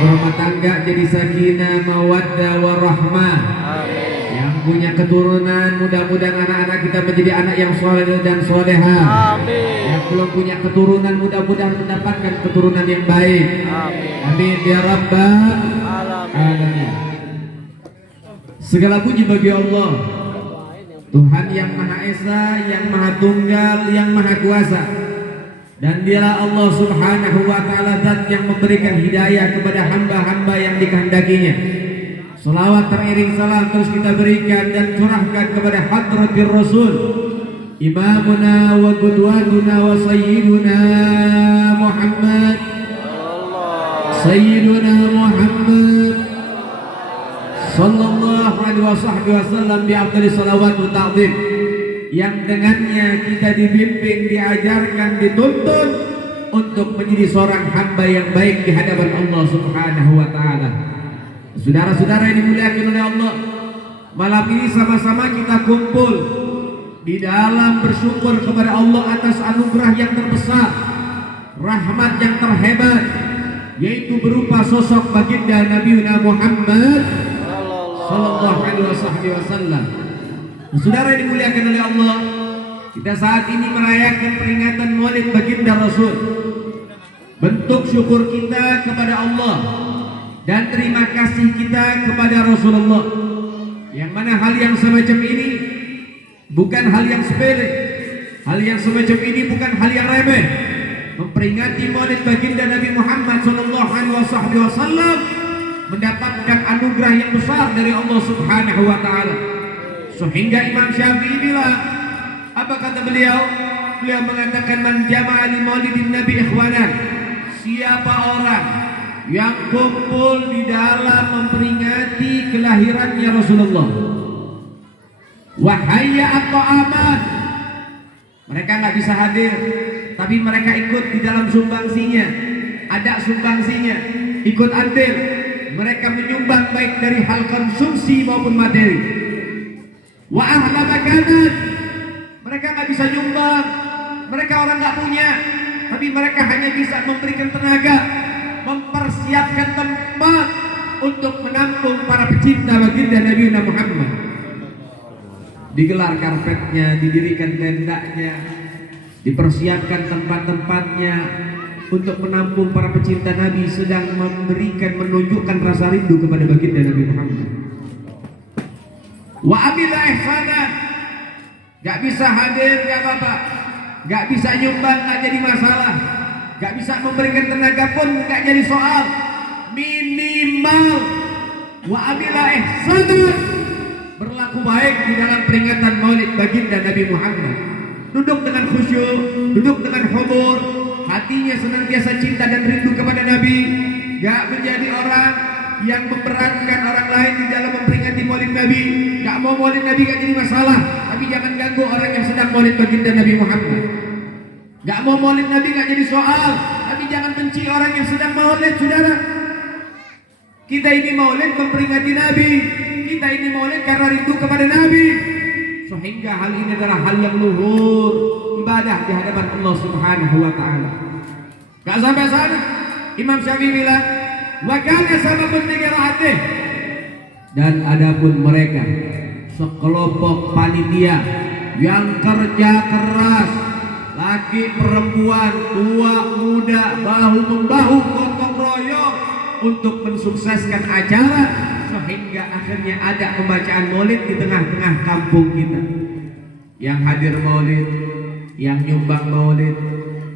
Rumah tangga jadi sakinah, mawaddah, warahmah. Yang punya keturunan, mudah-mudahan anak-anak kita menjadi anak yang soleh dan soleha. Yang belum punya keturunan, mudah-mudahan mendapatkan keturunan yang baik. Amin ya rabbal alamin. Segala puji bagi Allah, Tuhan yang Maha Esa, yang Maha Tunggal, yang Maha Kuasa. Dan dialah Allah Subhanahu wa ta'ala zat yang memberikan hidayah kepada hamba-hamba yang dikehendakinya. Salawat teriring salam terus kita berikan dan curahkan kepada hadratir Rasul, imamuna wa qudwatuna wa sayyiduna Muhammad, sayyiduna Muhammad sallallahu alaihi wasallam bi afdali salawat wa ta'zim, yang dengannya kita dibimbing, diajarkan, dituntun untuk menjadi seorang hamba yang baik di hadapan Allah Subhanahu wa ta'ala. Saudara-saudara yang dimuliakan oleh Allah, malam ini sama-sama kita kumpul di dalam bersyukur kepada Allah atas anugerah yang terbesar, rahmat yang terhebat, yaitu berupa sosok baginda Nabi Muhammad sallallahu alaihi wasallam. Saudara yang dimuliakan oleh Allah, kita saat ini merayakan peringatan Maulid baginda Rasul. Bentuk syukur kita kepada Allah dan terima kasih kita kepada Rasulullah, yang mana hal yang semacam ini bukan hal yang sepele. Hal yang semacam ini bukan hal yang remeh. Memperingati Maulid baginda Nabi Muhammad sallallahu alaihi wasallam mendapatkan anugerah yang besar dari Allah Subhanahu wa ta'ala. Sehingga Imam Syafi'i bilang, apa kata beliau? Beliau mengatakan, man jama'a li maulidin Nabi ikhwanan, siapa orang yang kumpul di dalam memperingati kelahirannya Rasulullah, wahayya atau aman, mereka nggak bisa hadir, tapi mereka ikut di dalam sumbangsinya, ada sumbangsinya, ikut andil, mereka menyumbang baik dari hal konsumsi maupun materi. Wa ahla makanan, mereka nggak bisa nyumbang, mereka orang nggak punya, tapi mereka hanya bisa memberikan tenaga, mempersiapkan tempat untuk menampung para pecinta baginda Nabi Muhammad. Digelar karpetnya, didirikan tendanya, dipersiapkan tempat-tempatnya untuk menampung para pecinta Nabi, sedang memberikan, menunjukkan rasa rindu kepada baginda Nabi Muhammad. Wa amila ihsanan, gak bisa hadir gak apa-apa, gak bisa nyumbang gak jadi masalah, gak bisa memberikan tenaga pun gak jadi soal. Minimal wa amila ihsanan, berlaku baik di dalam peringatan Maulid baginda Nabi Muhammad. Duduk dengan khusyuk, duduk dengan hudur, hatinya senantiasa cinta dan rindu kepada Nabi, gak menjadi orang yang memberatkan orang lain di dalam memperingati Maulid Nabi. Gak mau Maulid Nabi gak jadi masalah, tapi jangan ganggu orang yang sedang Maulid baginda Nabi Muhammad. Gak mau Maulid Nabi gak jadi soal, tapi jangan benci orang yang sedang Maulid. Saudara, kita ini Maulid memperingati Nabi, kita ini Maulid karena rindu kepada Nabi, sehingga hal ini adalah hal yang luhur, ibadah di hadapan Allah Subhanahu wa ta'ala. Gak sampai sana, Imam Syafi'i bilang, wa kana sababun liqiraatih, dan adapun mereka sekelompok panitia yang kerja keras, laki perempuan, tua muda, bahu membahu, gotong royong untuk mensukseskan acara, sehingga akhirnya ada pembacaan Maulid di tengah-tengah kampung kita. Yang hadir Maulid, yang nyumbang Maulid,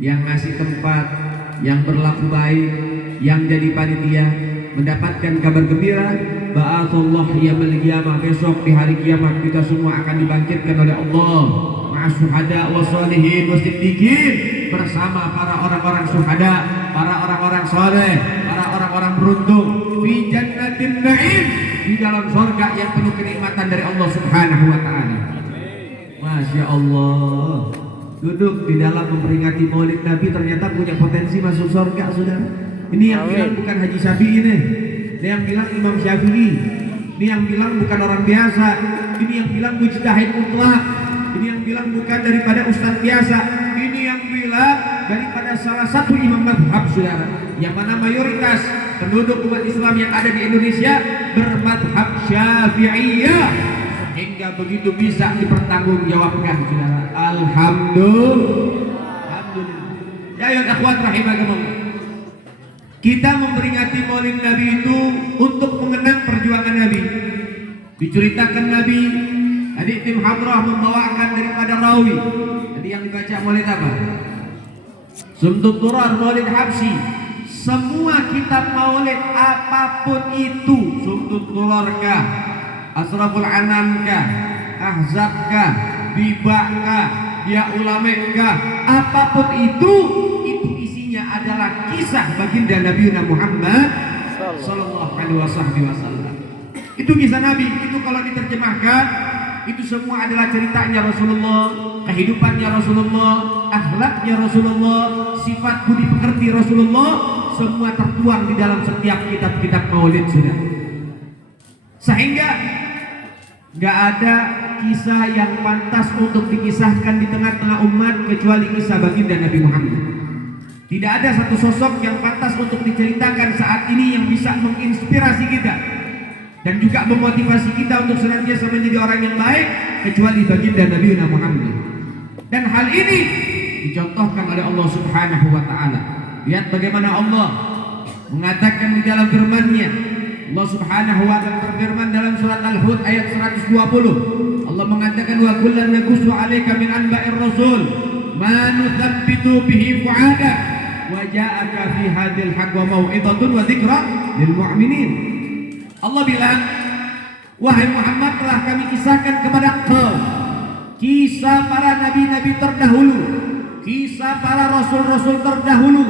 yang ngasih tempat, yang berlaku baik, yang jadi panitia mendapatkan kabar gembira, ba'atullah yaumil qiyamah, besok di hari kiamat kita semua akan dibangkitkan oleh Allah ma'asyuhada wa sholihin wa siddiqin, bersama para orang-orang syuhada, para orang-orang soleh, para orang-orang beruntung, fi jannatin na'im, di dalam surga yang penuh kenikmatan dari Allah Subhanahu wa ta'ala. Masya Allah, duduk di dalam memperingati Maulid Nabi ternyata punya potensi masuk surga, saudara. Ini yang bilang bukan Haji Syafi'i nih, ini yang bilang Imam Syafi'i, ini yang bilang bukan orang biasa, ini yang bilang mujtahid mutlak, ini yang bilang bukan daripada ustaz biasa, ini yang bilang daripada salah satu imam madhab, saudara, yang mana mayoritas penduduk umat Islam yang ada di Indonesia bermadhab Syafi'iyah, sehingga begitu bisa dipertanggungjawabkan, saudara. Alhamdulillah. Ya ayuhal akhwat rahimakumullah. Kita memperingati Maulid Nabi itu untuk mengenang perjuangan Nabi. Diceritakan Nabi, tadi tim hadrah membawakan daripada rawi. Tadi yang dibaca Maulid apa? Sumtut Durar, Maulid Habsyi. Semua kitab Maulid apapun itu, Sumtut Durarkah, Asraful Anamkah, Ahzabkah, Bibakah, Ya Ulamekah, apapun itu isinya adalah kisah baginda Nabi Muhammad sallallahu alaihi wasallam. Itu kisah Nabi. Itu kalau diterjemahkan, itu semua adalah ceritanya Rasulullah, kehidupannya Rasulullah, akhlaknya Rasulullah, sifat budi pekerti Rasulullah, semua tertuang di dalam setiap kitab-kitab Maulid, sudah. Sehingga gak ada kisah yang pantas untuk dikisahkan di tengah-tengah umat kecuali kisah baginda Nabi Muhammad. Tidak ada satu sosok yang pantas untuk diceritakan saat ini yang bisa menginspirasi kita dan juga memotivasi kita untuk senantiasa menjadi orang yang baik kecuali baginda Nabi Muhammad. Dan hal ini dicontohkan oleh Allah Subhanahu wa taala. Lihat bagaimana Allah mengatakan di dalam firman-Nya. Allah Subhanahu wa taala berfirman dalam surat Al-Hud ayat 120. Allah mengatakan wa kullan naqussu 'alaika min anba'ir rasul ma nuthabbitu bihi fu'adak wa ja'aka fi hadhil haqq wa mau'izatun wa dzikra lil mu'minin. Allah bilang, wahai Muhammad, telah kami kisahkan kepada engkau kisah para nabi-nabi terdahulu, kisah para rasul-rasul terdahulu.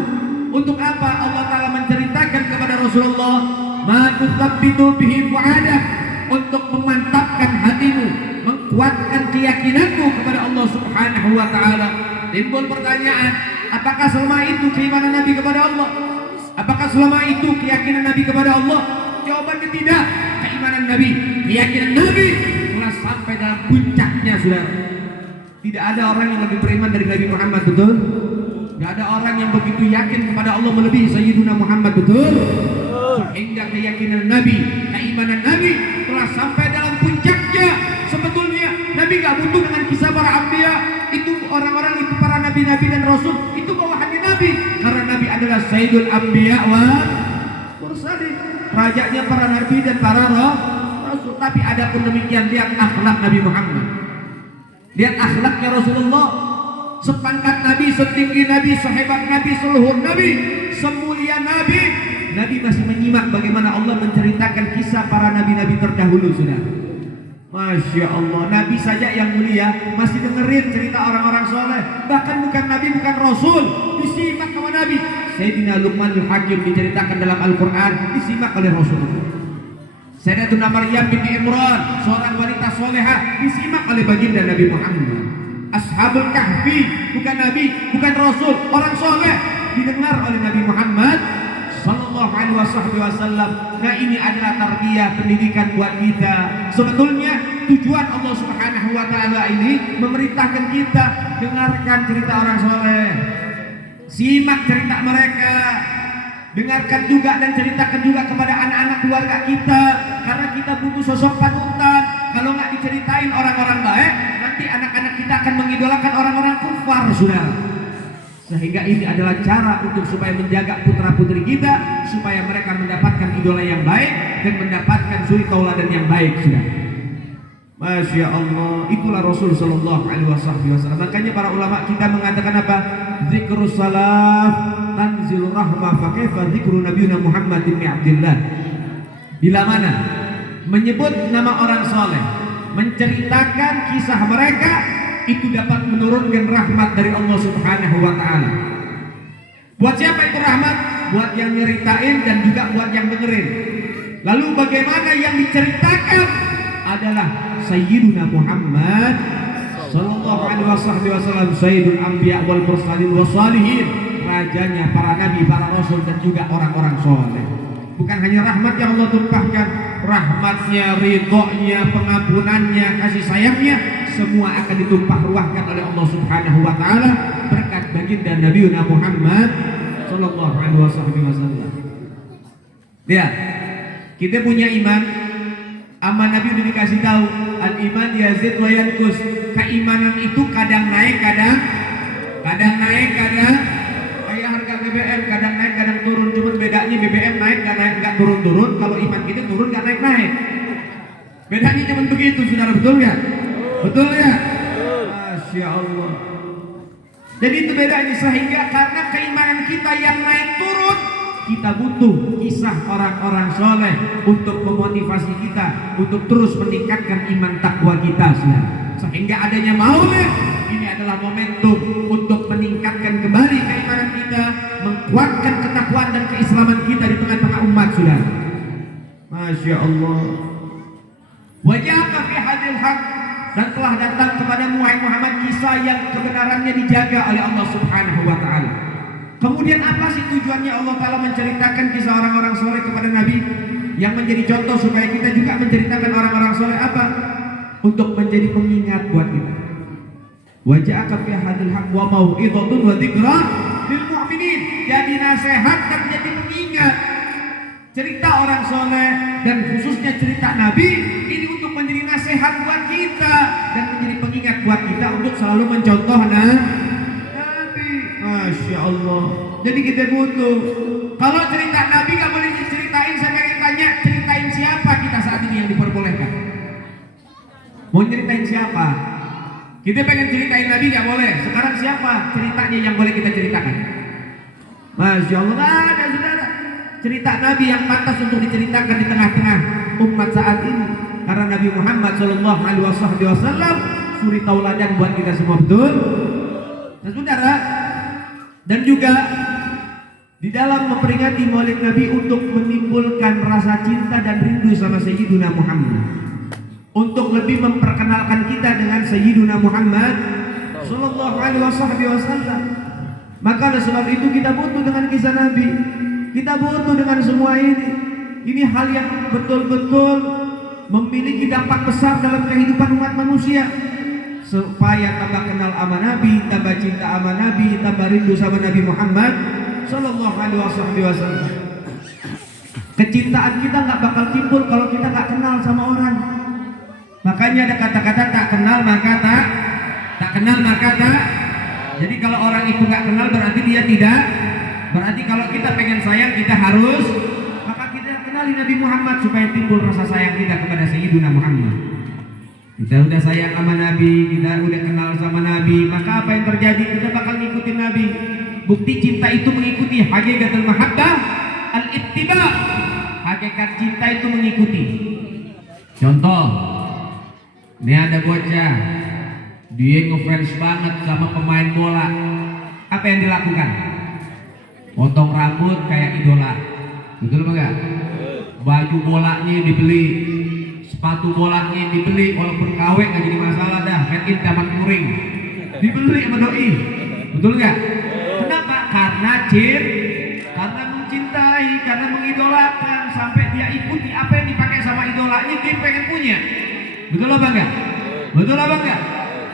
Untuk apa Allah Ta'ala menceritakan kepada Rasulullah? Ma tutsabbitu bihi fu'adak, untuk memantapkan hatimu, menguatkan keyakinanmu kepada Allah Subhanahu wa taala. Timbul pertanyaan, apakah selama itu keimanan Nabi kepada Allah? Apakah selama itu keyakinan Nabi kepada Allah? Jawabannya tidak. Keimanan Nabi, keyakinan Nabi telah sampai dalam puncaknya, saudara. Tidak ada orang yang lebih beriman dari Nabi Muhammad, betul? Tidak ada orang yang begitu yakin kepada Allah melebihi Sayyidina Muhammad, betul? Sehingga keyakinan Nabi, keimanan Nabi telah sampai dalam puncaknya. Sebetulnya Nabi gak butuh dengan kisah para anbiya. Itu orang-orang itu, para nabi-nabi dan rasul, itu bawahannya Nabi. Karena Nabi adalah Sayyidul Anbiya wa Mursalin, rajanya para nabi dan para rasul. Tapi adapun demikian, lihat akhlak Nabi Muhammad, lihat akhlaknya Rasulullah. Sepangkat Nabi, setinggi Nabi, sehebat Nabi, seluhur Nabi, semulia Nabi, Nabi masih menyimak bagaimana Allah menceritakan kisah para nabi-nabi terdahulu, sudah. Masya Allah, Nabi saja yang mulia masih dengerin cerita orang-orang soleh. Bahkan bukan Nabi, bukan Rasul, disimak sama Nabi. Sayyidina Luqmanul Hakim diceritakan dalam Al-Quran, disimak oleh Rasulullah. Sayyidatuna Maryam binti Imran, seorang wanita solehah, disimak oleh baginda Nabi Muhammad. Ashabul Kahfi, bukan Nabi, bukan Rasul, orang soleh, didengar oleh Nabi Muhammad sallallahu alaihi wasallam. Nah, ini adalah tarbiyah, pendidikan buat kita. Sebetulnya tujuan Allah Subhanahu wa taala ini memerintahkan kita dengarkan cerita orang soleh, simak cerita mereka, dengarkan juga dan ceritakan juga kepada anak-anak keluarga kita, karena kita butuh sosok panutan. Kalau nggak diceritain orang-orang baik, nanti anak-anak kita akan mengidolakan orang-orang kufar, saudara. Sehingga ini adalah cara untuk supaya menjaga putra-putri kita, supaya mereka mendapatkan idola yang baik dan mendapatkan suri tauladan yang baik, sudah. Masya Allah, itulah Rasul sallallahu alaihi wasallam. Makanya para ulama kita mengatakan apa? Zikrus salaf tanzilur rahmah, fa kaifa zikru nabiyina Muhammad bin Abdullah. Bila mana menyebut nama orang soleh, menceritakan kisah mereka, itu dapat menurunkan rahmat dari Allah Subhanahu wa taala. Buat siapa itu rahmat? Buat yang nyeritain dan juga buat yang dengerin. Lalu bagaimana yang diceritakan adalah Sayyiduna Muhammad sallallahu alaihi wasallam, Sayyidul Anbiya wal Mursalin wassalihin, rajanya para nabi, para rasul dan juga orang-orang soleh. Bukan hanya rahmat yang Allah tumpahkan, rahmatnya, ridhonya, pengampunannya, kasih sayangnya, semua akan ditumpah ruahkan oleh Allah Subhanahu wa taala berkat baginda Nabi Muhammad sallallahu alaihi wasallam. Ya, kita punya iman. Aman Nabi udah dikasih tahu, al iman yazid wa yanqus. Keimanan itu kadang naik, kadang naik, kadang kayak harga BBM kadang naik, kadang turun. Cuman bedanya BBM naik, nggak turun-turun. Kalau iman kita turun, nggak naik. Bedanya cuma begitu, saudara, betul nggak? Betul ya? Masya Allah. Jadi itu bedanya, sehingga karena keimanan kita yang naik turun, kita butuh kisah orang-orang soleh untuk memotivasi kita untuk terus meningkatkan iman takwa kita, saudara. Sehingga adanya maulid ini adalah momentum untuk meningkatkan kembali keimanan kita, menguatkan ketakwaan dan keislaman kita di tengah-tengah umat, saudara. Masya Allah. Wajahka fi hadil haq, dan telah datang kepada Muhammad kisah yang kebenarannya dijaga oleh Allah Subhanahu wa ta'ala. Kemudian apa sih tujuannya Allah Ta'ala menceritakan kisah orang-orang soleh kepada Nabi yang menjadi contoh supaya kita juga menceritakan orang-orang soleh? Apa? Untuk menjadi pengingat buat kita. Waja'aka fi hadil haq wa mau'idhatun wa dzikra lil mu'minin. Jadi nasihat dan jadi pengingat. Cerita orang soleh dan khususnya cerita Nabi ini untuk menjadi nasihat buat kita dan menjadi pengingat buat kita untuk selalu mencontoh Nabi. Masya Allah. Jadi kita butuh. Kalau cerita Nabi gak boleh diceritain, saya pengen tanya, ceritain siapa kita saat ini yang diperbolehkan? Mau ceritain siapa? Kita pengen ceritain Nabi gak boleh. Sekarang siapa ceritanya yang boleh kita ceritakan? Masya Allah, gak ada, saudara. Cerita Nabi yang pantas untuk diceritakan di tengah-tengah umat saat ini. Karena Nabi Muhammad SAW suri tauladan buat kita semua, betul? Nah, saudara, dan juga di dalam memperingati Maulid Nabi untuk menimbulkan rasa cinta dan rindu sama Sayyiduna Muhammad, untuk lebih memperkenalkan kita dengan Sayyiduna Muhammad Sallallahu Alaihi Wasallam. Maka oleh sebab itu kita butuh dengan kisah Nabi, kita butuh dengan semua ini. Ini hal yang betul-betul memiliki dampak besar dalam kehidupan umat manusia. Supaya tambah kenal sama Nabi, tambah cinta sama Nabi, tambah rindu sama Nabi Muhammad Sallallahu Alaihi Wasallam. Kecintaan kita nggak bakal timbul kalau kita nggak kenal sama orang. Makanya ada kata-kata tak kenal maka tak kenal maka tak. Jadi kalau orang itu nggak kenal berarti dia tidak. Berarti kalau kita pengen sayang kita harus, maka kita kenali Nabi Muhammad supaya timbul rasa sayang kita kepada Sayyiduna Muhammad. Kita udah sayang sama Nabi, kita udah kenal sama Nabi, maka apa yang terjadi? Kita bakal ngikutin Nabi. Bukti cinta itu mengikuti, hakikatul mahabbah al-ittiba. Hakikat cinta itu mengikuti. Contoh, ini ada bocah, dia ngefans banget sama pemain bola. Apa yang dilakukan? Potong rambut kayak idola. Betul apa enggak? Baju bolanya dibeli, sepatu bolanya dibeli, walaupun KW nggak jadi masalah dah, made in taman kuring dibeli sama doi, betul nggak? Kenapa? Karena karena mencintai, karena mengidolakan, sampai dia ikuti apa yang dipakai sama idolanya, dia pengen punya. Betul apa enggak? Betul apa enggak?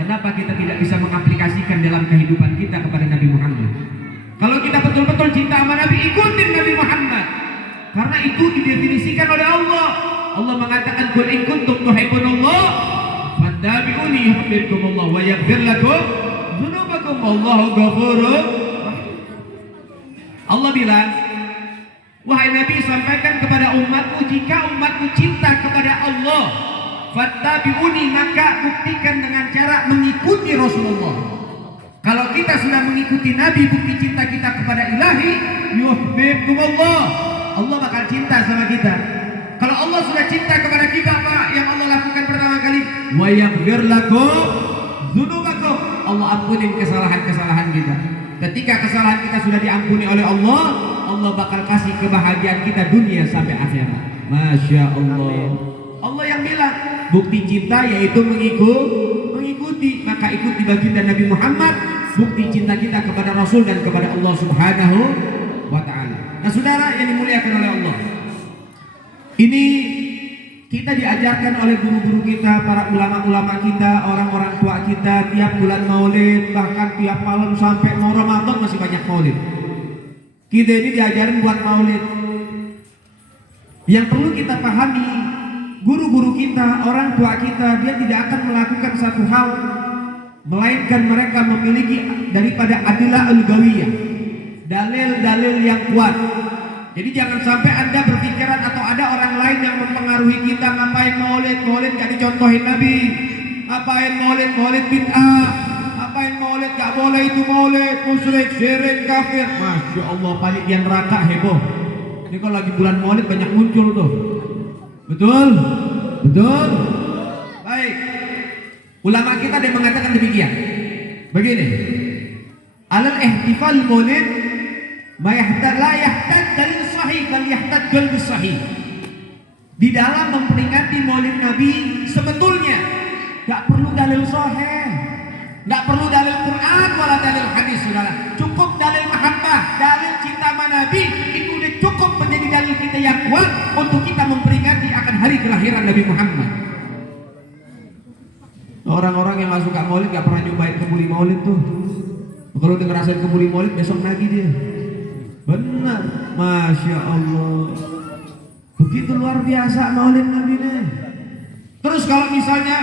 Kenapa kita tidak bisa mengaplikasikan dalam kehidupan kita kepada Nabi Muhammad? Kalau kita betul-betul cinta sama Nabi, ikutin Nabi Muhammad, karena itu didefinisikan oleh Allah. Allah mengatakan qul in kuntum tuhibbunallah fattabi'uni yuhibbukumullah wa yaghfir lakum dzunubakum wallahu ghafurur rahim. Allah bilang, wahai Nabi, sampaikan kepada umatmu, jika umatmu cinta kepada Allah, fattabi'uni, maka buktikan dengan cara mengikuti Rasulullah. Kalau kita sudah mengikuti Nabi, bukti cinta kita kepada Ilahi, yuhibbukumullah, Allah bakal cinta sama kita. Kalau Allah sudah cinta kepada kita, apa yang Allah lakukan pertama kali? Wa yaghfir lakum dzunubakum. Allah ampunin kesalahan-kesalahan kita. Ketika kesalahan kita sudah diampuni oleh Allah, Allah bakal kasih kebahagiaan kita dunia sampai akhirat. Masya Allah. Allah yang bilang bukti cinta yaitu mengikuti. Maka ikuti baginda Nabi Muhammad, bukti cinta kita kepada Rasul dan kepada Allah Subhanahu wa ta'ala. Nah, saudara yang dimuliakan oleh Allah, ini kita diajarkan oleh guru-guru kita, para ulama-ulama kita, orang-orang tua kita, tiap bulan maulid, bahkan tiap malam sampai mau Ramadan masih banyak maulid. Kita ini diajarin buat maulid. Yang perlu kita pahami, guru-guru kita, orang tua kita, dia tidak akan melakukan satu hal melainkan mereka memiliki daripada adilah al-gawiyah, dalil-dalil yang kuat. Jadi jangan sampai Anda berpikiran atau ada orang lain yang mempengaruhi kita, ngapain maulid gak dicontohin Nabi, ngapain maulid bid'ah, ngapain maulid gak boleh, itu maulid musyrik, syirik, kafir. Masya Allah, panitia neraka heboh. Ini kalau lagi bulan maulid banyak muncul tuh. Betul? Baik. Ulama kita ada yang mengatakan demikian. Begini. Alal ihtifal maulid la yahtad dalil sahih bal yahtad dalil sahih. Di dalam memperingati maulid Nabi sebetulnya gak perlu dalil sahih, gak perlu dalil Quran wala dalil hadis, saudara. Cukup dalil mahabbah, dalil cinta sama Nabi, itu udah cukup menjadi dalil kita yang kuat untuk kita memperingati akan hari kelahiran Nabi Muhammad. Orang-orang yang gak suka maulid gak pernah nyobain kebuli maulid tuh. Kalau udah ngerasain kebuli maulid besok lagi dia. Benar, Masya Allah. Begitu luar biasa maulid Nabi nih. Terus kalau misalnya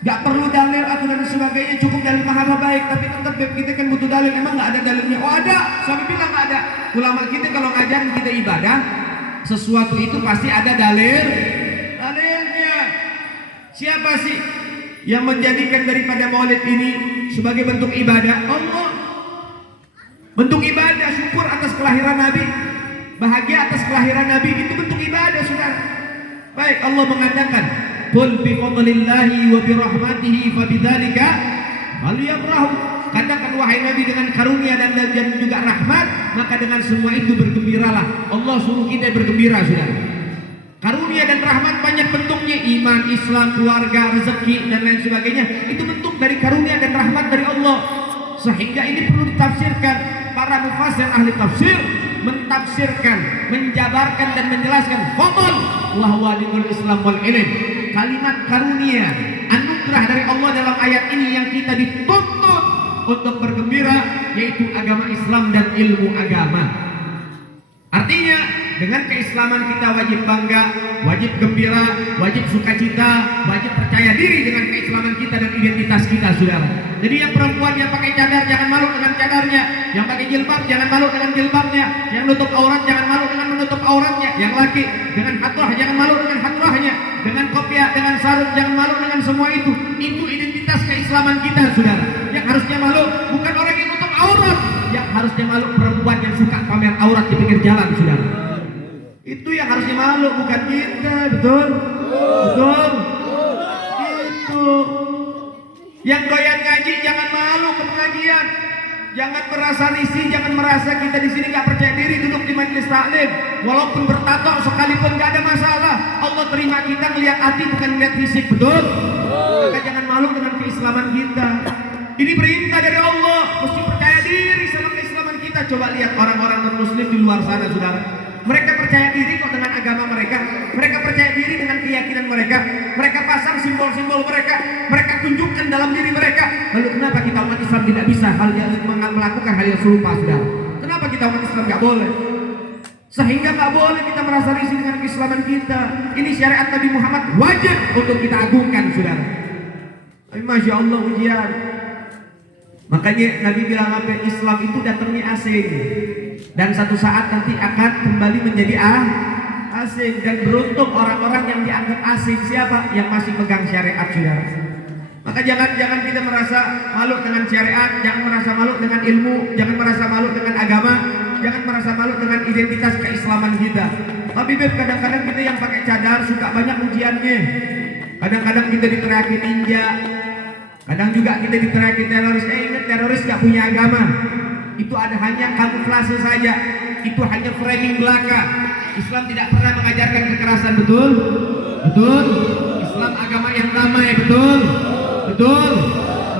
gak perlu dalil atau dan sebagainya, cukup dalil mahabbah baik, tapi tetap kita kan butuh dalil. Emang gak ada dalilnya? Oh ada, sampai bilang gak ada. Ulama kita kalau ngajarin kita ibadah, sesuatu itu pasti ada dalilnya. Siapa sih yang menjadikan daripada maulid ini sebagai bentuk ibadah? Allah. Bentuk ibadah, syukur atas kelahiran Nabi, bahagia atas kelahiran Nabi, itu bentuk ibadah, saudara. Baik, Allah mengatakan, qul bi fadlillahi wa bi rahmatihi fabidzalika falyafrahu. Katakan wahai Nabi, dengan karunia dan juga rahmat, maka dengan semua itu bergembiralah. Allah suruh kita bergembira, saudara. Karunia dan rahmat banyak bentuknya, iman, Islam, keluarga, rezeki dan lain sebagainya. Itu bentuk dari karunia dan rahmat dari Allah. Sehingga ini perlu ditafsirkan. Para mufassir ahli tafsir mentafsirkan, menjabarkan dan menjelaskan fadl wa huwa dinul Islam wal ilm. Kalimat karunia, anugerah dari Allah dalam ayat ini yang kita dituntut untuk bergembira, yaitu agama Islam dan ilmu agama. Artinya dengan keislaman kita wajib bangga, wajib gembira, wajib sukacita, wajib percaya diri dengan keislaman kita dan identitas kita, saudara. Jadi yang perempuan yang pakai cadar jangan malu dengan cadarnya, yang pakai jilbab jangan malu dengan jilbabnya, yang nutup aurat jangan malu dengan menutup auratnya, yang laki dengan hatrah jangan malu dengan hatrahnya, dengan kopiah, dengan sarung jangan malu dengan semua itu. Itu identitas keislaman kita, saudara. Yang harusnya malu bukan orang yang nutup aurat, yang harusnya malu perempuan yang suka pamer aurat di pinggir jalan, saudara. Itu yang harusnya malu, bukan kita. Betul? Itu. Yang doyan ngaji jangan malu ke pengajian. Jangan merasa risih, jangan merasa kita di sini nggak percaya diri duduk di majelis taklim. Walaupun bertato sekalipun nggak ada masalah. Allah terima kita ngelihat hati bukan ngelihat fisik, betul? Maka jangan malu dengan keislaman kita. Ini perintah dari Allah, mesti percaya diri sama keislaman kita. Coba lihat orang-orang non-muslim di luar sana, saudara. Mereka percaya diri kok dengan agama mereka. Mereka percaya diri dengan keyakinan mereka. Mereka pasang simbol-simbol mereka. Mereka tunjukkan dalam diri mereka. Lalu kenapa kita umat Islam tidak bisa melakukan hal yang serupa, saudara? Kenapa kita umat Islam nggak boleh? Sehingga nggak boleh kita merasa risih dengan keislaman kita. Ini syariat Nabi Muhammad wajib untuk kita agungkan, saudara. Tapi Masya Allah ujian. Makanya Nabi bilang apa? Islam itu datangnya asing, dan satu saat nanti akan kembali menjadi asing. Dan beruntung orang-orang yang dianggap asing. Siapa? Yang masih pegang syariat, saudara. Maka jangan kita merasa malu dengan syariat, jangan merasa malu dengan ilmu, jangan merasa malu dengan agama, jangan merasa malu dengan identitas keislaman kita. Tapi kadang-kadang kita yang pakai cadar suka banyak ujiannya. Kadang-kadang kita diteriaki ninja, kadang juga kita diteriaki teroris. Ingat, teroris gak punya agama. Itu ada hanya kamuflase saja. Itu hanya framing belaka. Islam tidak pernah mengajarkan kekerasan, betul? Betul? Islam agama yang damai, betul? Betul?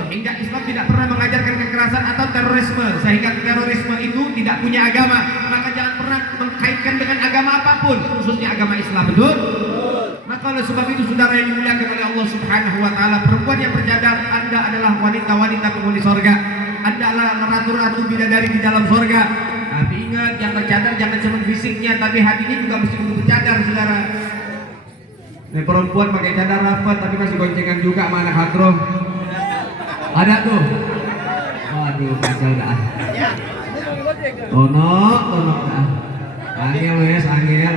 Sehingga Islam tidak pernah mengajarkan kekerasan atau terorisme. Sehingga terorisme itu tidak punya agama. Maka jangan pernah mengkaitkan dengan agama apapun, khususnya agama Islam, betul? Maka oleh sebab itu, saudara yang dimuliakan oleh Allah Subhanahu wa taala, perempuan yang bercadar, Anda adalah wanita-wanita penghuni sorga. Anda adalah ratu-ratu bidadari di dalam sorga. Tapi Ingat, yang bercadar jangan cuma fisiknya, tapi hatinya juga mesti kudu bercadar, saudara. Nih perempuan pakai cadar rapat tapi masih goncengan juga sama anak hadroh. Ada tuh. Waduh, kacau dah. Tonok dah. Angel wes, angel.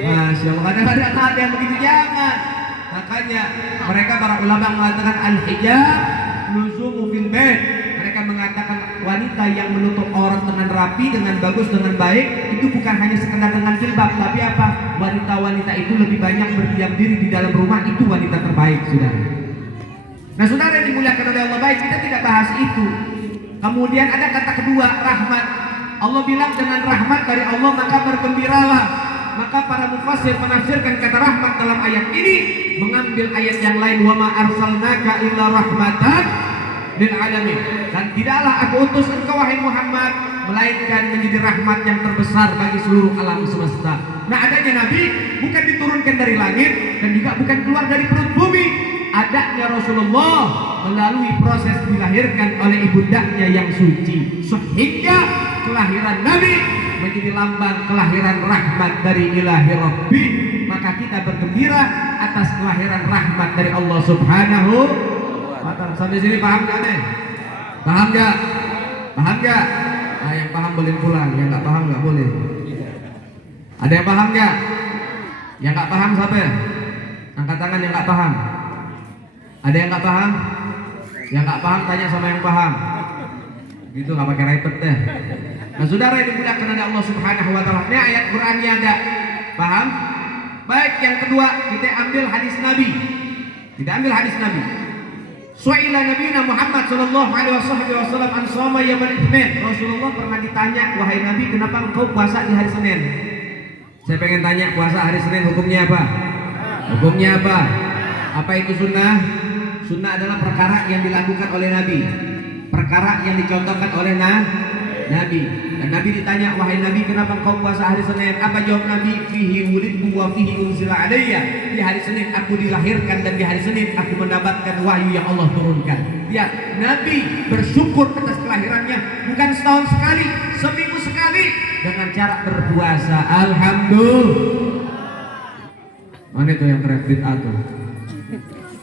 Masya Allah, kadang-kadang ada yang begitu, jangan. Makanya mereka para ulama mengatakan al-hijab luzumu fil bait. Mereka mengatakan wanita yang menutup aurat dengan rapi, dengan bagus, dengan baik, itu bukan hanya sekedar dengan jilbab, tapi apa? Wanita-wanita itu lebih banyak berdiam diri di dalam rumah, itu wanita terbaik, saudara. Nah, saudara yang dimuliakan oleh Allah, baik, kita tidak bahas itu. Kemudian ada kata kedua, rahmat. Allah bilang dengan rahmat dari Allah maka bergembiralah. Maka para mufassir menafsirkan kata rahmat dalam ayat ini mengambil ayat yang lain, wa ma arsalnaka illa rahmatan lil alamin, dan tidaklah aku utus engkau wahai Muhammad melainkan menjadi rahmat yang terbesar bagi seluruh alam semesta. Nah, adanya Nabi bukan diturunkan dari langit dan juga bukan keluar dari perut bumi. Adanya Rasulullah melalui proses dilahirkan oleh ibundanya yang suci, sehingga kelahiran Nabi menjadi lambang kelahiran rahmat dari ilahi Rabbi. Maka kita bergembira atas kelahiran rahmat dari Allah Subhanahu wa ta'ala. Sampai sini paham gak nih? Paham gak? Paham gak? Nah, yang paham boleh pulang, yang gak paham gak boleh. Ada yang paham gak? Yang gak paham siapa? Angkat tangan yang gak paham. Ada yang gak paham? Yang gak paham tanya sama yang paham. Gitu, gak pakai repet deh. Nah, saudara yang dimuliakan oleh Allah Subhanahu wa ta'ala, ini ayat Qur'annya ada. Paham? Baik, yang kedua kita ambil hadis Nabi. Kita ambil hadis Nabi. Su'ila Nabiyina Muhammad sallallahu alaihi wasallam an shoma yaumil itsnin. Rasulullah pernah ditanya, wahai Nabi, kenapa engkau puasa di hari Senin? Saya pengen tanya, puasa hari Senin hukumnya apa? Hukumnya apa? Apa itu sunnah? Sunnah adalah perkara yang dilakukan oleh Nabi, perkara yang dicontohkan oleh Nabi. Dan Nabi ditanya, wahai Nabi, kenapa engkau puasa hari Senin? Apa jawab Nabi? Fihi wulidtu wa fihi unzila alayya. Di hari Senin aku dilahirkan dan di hari Senin aku mendapatkan wahyu yang Allah turunkan. Ya, Nabi bersyukur atas kelahirannya bukan setahun sekali, seminggu sekali, dengan cara berpuasa. Alhamdulillah. Mana itu yang keren bid'ah tuh?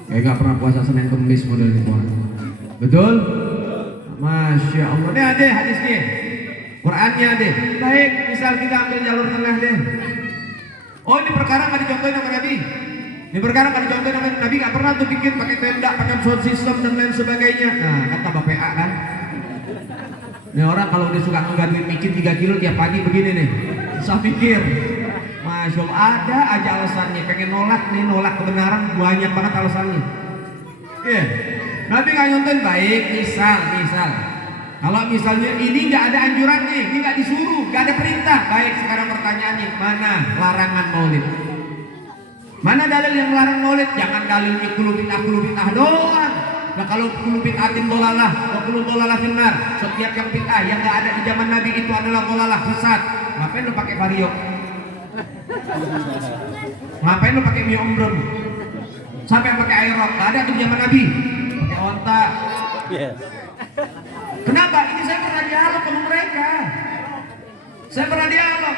Kayak gak pernah puasa Senin Kemis model itu. Betul? Masya Allah. Ini ada hadisnya, Qurannya ada. Baik, misal kita ambil jalur tengah deh. Oh, ini perkara nggak dicontohin sama Nabi. Ini perkara nggak dicontohin sama Nabi. Nggak pernah tuh bikin pakai tenda, pakai sound system dan lain sebagainya. Nah, kata Bapak PA kan. Ini orang kalau udah suka ngegaduin micin 3 kilo tiap pagi begini nih, susah pikir. Masya Allah, ada aja alasannya. Pengen nolak nih, nolak kebenaran, banyak banget alasannya. Iya. Nabi nggak nyontohin. Baik, misal kalau misalnya ini nggak ada anjurannya, ini nggak disuruh, nggak ada perintah. Baik, sekarang pertanyaannya, mana larangan maulid? Mana dalil yang melarang maulid? Jangan dalilnya kulu bid'ah doang. Nah, kalau kulu bid'atin dolalah, kulu dolalah finnar. Setiap yang bid'ah yang nggak ada di zaman Nabi itu adalah dolalah, sesat. Ngapain lu pakai vario? Ngapain lu pakai mie ombrem? Sampai pakai aerok, nggak ada tuh di zaman Nabi. Pakai onta. Kenapa? Ini saya pernah dialog sama mereka. Saya pernah dialog.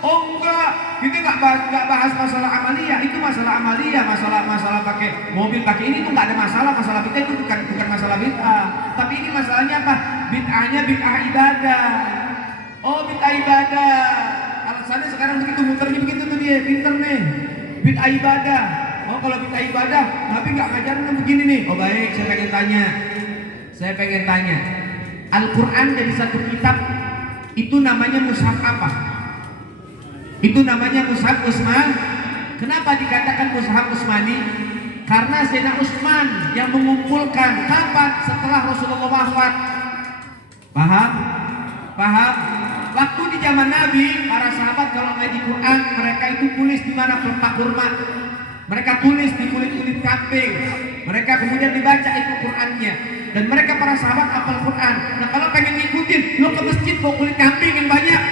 Oh enggak, kita nggak bahas masalah amalia. Itu masalah amalia, masalah pakai mobil pakai ini tuh nggak ada masalah. Masalah kita itu bukan masalah bid'ah. Tapi ini masalahnya apa? Bid'ahnya bid'ah ibadah. Oh, bid'ah ibadah. Alasannya sekarang begitu, muternya begitu tuh dia, pinter nih. Bid'ah ibadah. Oh, kalau bid'ah ibadah, Nabi nggak ngajarin begini nih. Oh baik, saya pengen tanya. Al-Quran jadi satu kitab, itu namanya mushaf apa? Itu namanya mushaf Utsman. Kenapa dikatakan mushaf Utsmani? Karena Sayyidina Utsman yang mengumpulkan. Kapan? Setelah Rasulullah wafat. Paham? Waktu di zaman Nabi, para sahabat kalau ngaji Quran, mereka itu tulis di mana pelepah kurma. Mereka tulis di kulit-kulit kambing. Mereka kemudian dibaca itu Qurannya. Dan mereka para sahabat hafal Quran. Nah, kalau pengen ngikutin, lo ke masjid bawa kulit kambing yang banyak.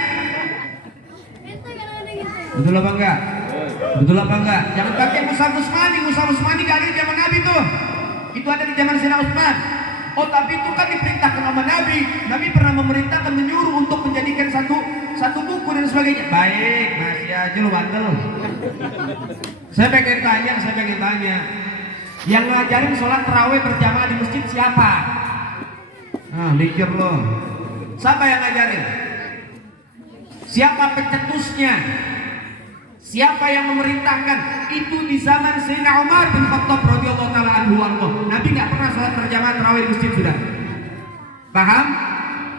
Betul apa enggak? Betul apa enggak? Jangan pakai mushaf Utsmani. Mushaf Utsmani gak ada di zaman Nabi tuh. Itu ada di zaman Sayyidina Utsman. Oh tapi itu kan diperintahkan sama Nabi. Nabi pernah memerintahkan, menyuruh untuk menjadikan satu buku dan sebagainya. Baik, masih aja lu bandel. Saya pengen tanya. Yang ngajarin sholat tarawih berjamaah di masjid siapa? Nah, mikir lo. Siapa yang ngajarin? Siapa pencetusnya? Siapa yang memerintahkan? Itu di zaman Sayyidina Umar bin Khattab radhiyallahu taala anhu. Nabi nggak pernah sholat berjamaah tarawih di masjid sudah. Paham?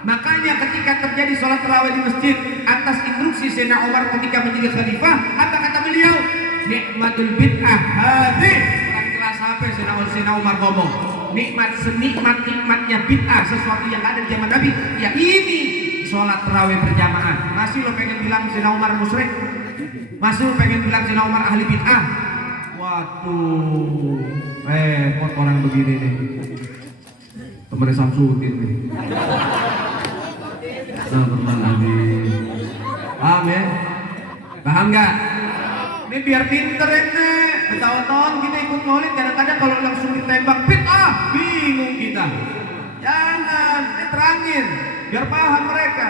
Makanya ketika terjadi sholat tarawih di masjid atas instruksi Sayyidina Umar ketika menjadi khalifah, apa kata beliau? Nikmatul bid'ah hadhi. Kelas HP Sayyidina Umar ngomong, nikmatnya bid'ah, sesuatu yang ada di zaman Nabi, ya ini sholat tarawih berjamaah. Masih lo pengen bilang Sayyidina Umar musyrik? Masih pengen bilang Sayyidina Umar ahli bid'ah? Waduh, repot orang begini nih. Temennya Samsudin nih. Nah, teman Nabi. Paham ya? Paham nggak? Ini biar pinter ini. Bertahun-tahun kita ikut maulid, kadang-kadang kalau langsung ditembak bid'ah, bingung kita. Jangan, terangin, biar paham mereka.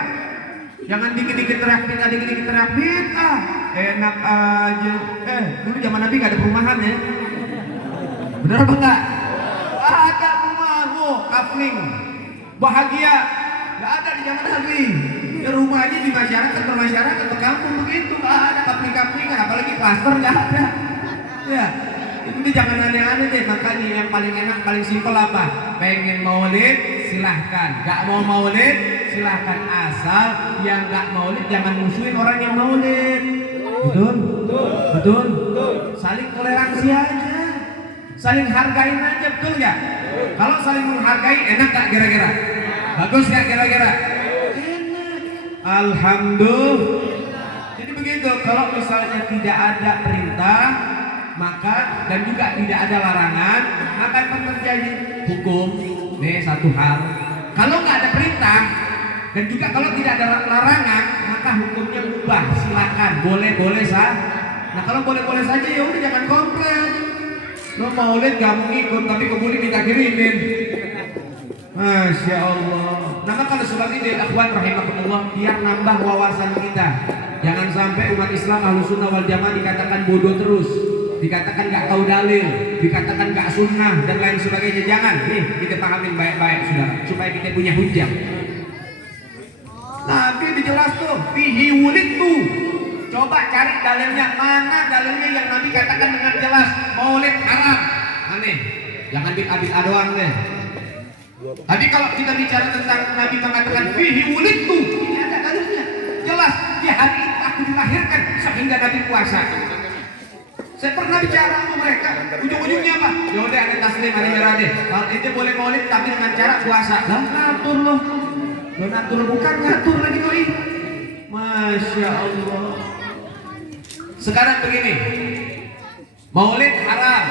Jangan dikit-dikit teriak bid'ah. Enak aja. Dulu zaman Nabi gak ada perumahan ya. Bener apa enggak? Ada perumahan, kafling. Bahagia. Gak ada di zaman Nabi. Ya rumah aja di masyarakat, bermasyarakat, berkampung begitu. Gak ada kapling-kaplingan, apalagi klaster gak ada. Ya, itu jangan aneh-aneh deh. Makanya yang paling enak, paling simpel apa? Pengen maulid, silahkan. Gak mau maulid, silahkan. Asal yang gak maulid jangan musuhin orang yang maulid. Betul? Betul? Saling toleransi aja, saling hargain aja, betul gak? Kalau saling menghargai, enak gak kira-kira? Bagus gak kira-kira? Enak. Alhamdulillah. Jadi begitu, kalau misalnya tidak ada perintah, maka dan juga tidak ada larangan, maka akan terjadi hukum. Nih satu hal. Kalau nggak ada perintah dan juga kalau tidak ada larangan, maka hukumnya ubah. Silakan, boleh sah. Nah kalau boleh saja ya udah jangan komplain. Lo maulid gak mau ngikut tapi kebuli minta kirimin. Masya Allah. Nah kalau sebab ini akhwan rahimakumullah, biar nambah wawasan kita. Jangan sampai umat Islam Ahlussunnah wal Jamaah dikatakan bodoh terus, dikatakan gak tahu dalil, dikatakan gak sunnah dan lain sebagainya. Jangan, nih kita pahamin baik-baik sudah, supaya kita punya hujah. Nabi dijelas tuh, fihi wulidtu. Coba cari dalilnya, mana dalilnya yang Nabi katakan dengan jelas maulid haram. Aneh, jangan bid'ah doang deh. Tapi kalau kita bicara tentang Nabi mengatakan fihi wulidtu, ini ada dalilnya. Jelas, di hari itu aku dilahirkan sehingga Nabi puasa. Saya pernah bicara sama mereka, ujung-ujungnya apa? Ya udah ada taslim, ada merah deh. Kalau itu boleh maulid tapi dengan cara puasa. Lah ngatur loh. Lo ngatur bukan ngatur lagi doi. Masya Allah. Sekarang begini, maulid haram,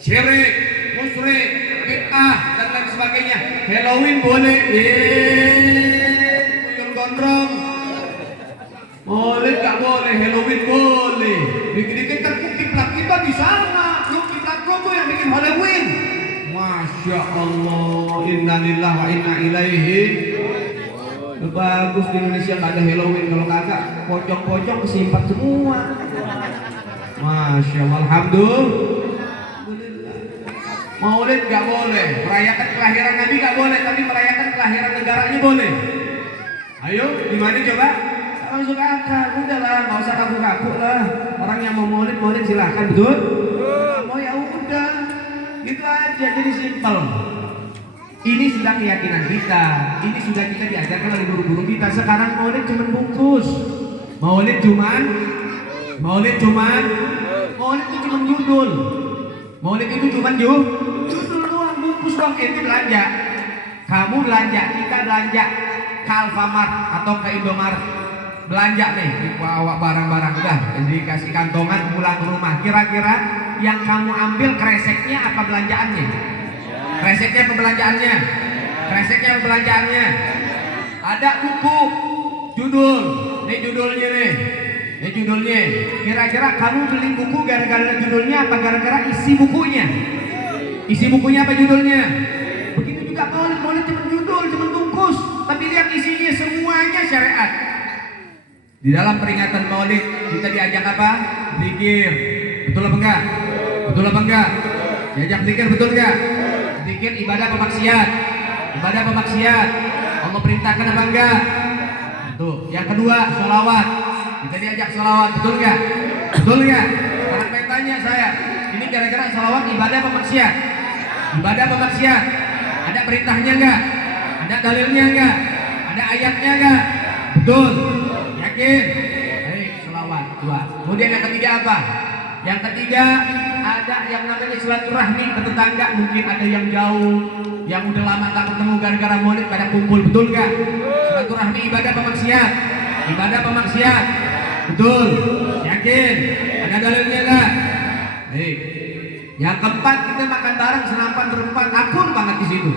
syirik, musyrik, bid'ah dan lain sebagainya. Halloween boleh, kuyul gondrong. Maulid gak boleh, Halloween boleh. Dikit-dikit kiblat kita di sana, lu kiblat tuh yang bikin Halloween. Masya Allah, innalillahi wa inna ilaihi. Bagus di Indonesia nggak ada Halloween, kalau kagak pocong-pocong kesimpan semua. Masya Allah, alhamdulillah. Maulid nggak boleh, merayakan kelahiran Nabi nggak boleh, tapi merayakan kelahiran negaranya boleh. Ayo, gimana coba? Kalau suka akal, udahlah, nggak usah kaku-kaku lah. Orang yang mau maulid silahkan, betul? Mau ya udah, gitu aja, jadi simpel. Ini sudah keyakinan kita, ini sudah kita diajarkan oleh guru-guru kita. Sekarang maulid cuma bungkus, maulid itu cuma judul, maulid itu cuma judul doang, bungkus doang. Itu belanja, kamu belanja, kita belanja ke Alfamart atau ke Indomaret, belanja nih, bawa barang-barang udah, dikasih kantongan pulang ke rumah. Kira-kira yang kamu ambil kreseknya apa belanjaannya? Kreseknya pembelanjaannya, ada buku, judul, ini judulnya. Kira-kira kamu beli buku gara-gara judulnya apa gara-gara isi bukunya? Isi bukunya apa judulnya? Begitu Di dalam peringatan Maulid kita diajak apa? Zikir. Betul apa enggak? Betul apa enggak? Diajak zikir, betul enggak? Zikir ibadah apa maksiat? Ibadah apa maksiat? Allah perintahkan apa enggak? Tuh. Yang kedua, sholawat. Kita diajak sholawat, betul enggak? Betul enggak? Sekarang pengen tanya saya, ini kira-kira sholawat ibadah apa maksiat? Ibadah apa maksiat? Ada perintahnya enggak? Ada dalilnya enggak? Ada ayatnya enggak? Betul. Yakin? Baik, sholawat. Dua. Kemudian yang ketiga apa? Yang ketiga ada yang namanya silaturahmi ke tetangga. Mungkin ada yang jauh, yang udah lama tak ketemu gara-gara Maulid pada kumpul, betul enggak? Silaturahmi ibadah apa maksiat? Ibadah apa maksiat? Betul. Yakin? Ada dalilnya enggak? Baik. Yang keempat, kita makan bareng senampan berempat, akur banget di situ.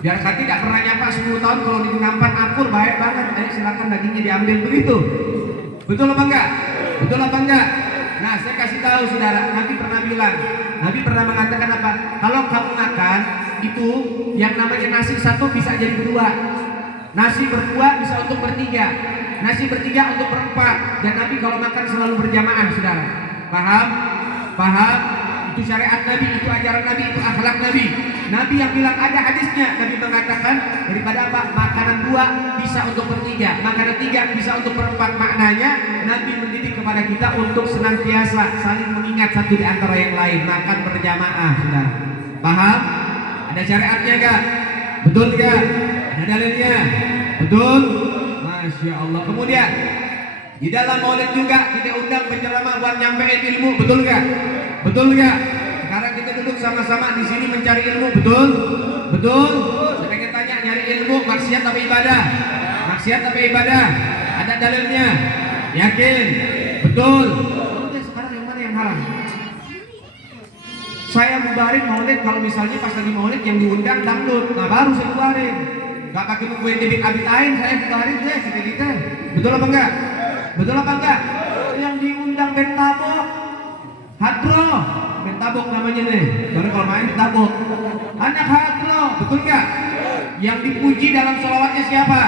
Biar saya tidak pernah nyapa 10 tahun, kalau di nampan akur baik banget. Silakan dagingnya diambil, begitu. Betul apa enggak? Betul apa enggak? Nah, saya kasih tahu saudara, Nabi pernah bilang, Nabi pernah mengatakan apa? Kalau kamu makan itu yang namanya nasi satu bisa jadi berdua, nasi berdua bisa untuk bertiga, nasi bertiga untuk berempat. Dan Nabi kalau makan selalu berjamaah, saudara. Paham? Paham? Itu syariat Nabi, itu ajaran Nabi, itu akhlak Nabi. Nabi yang bilang, ada hadisnya, Nabi mengatakan daripada apa? Makanan dua bisa untuk bertiga, makanan tiga bisa untuk berempat. Maknanya Nabi mendidik kepada kita untuk senantiasa saling mengingat satu di antara yang lain, makan berjamaah, saudara. Paham? Ada syariatnya enggak? Betul enggak? Ada dalilnya? Betul? Masya Allah. Kemudian di dalam Maulid juga kita undang penceramah buat nyampein ilmu, betul enggak? Betul enggak? Sekarang kita duduk sama-sama di sini mencari ilmu, betul? Betul? Saya pengen tanya, nyari ilmu maksiat apa ibadah? Maksiat apa ibadah? Ada dalilnya? Yakin? Betul? Oke, sekarang yang mana yang haram? Saya bubarin Maulid kalau misalnya pas lagi Maulid yang diundang dangdut, nah baru saya bubarin. Gak pakai buku debit abitain, saya bubarin deh kita. Betul apa enggak? Betul apa enggak? Yang diundang band tabok, hadro, band tabok namanya nih. Karena kalau main tabok, anak hadro, betul enggak? Yang dipuji dalam sholawatnya siapa?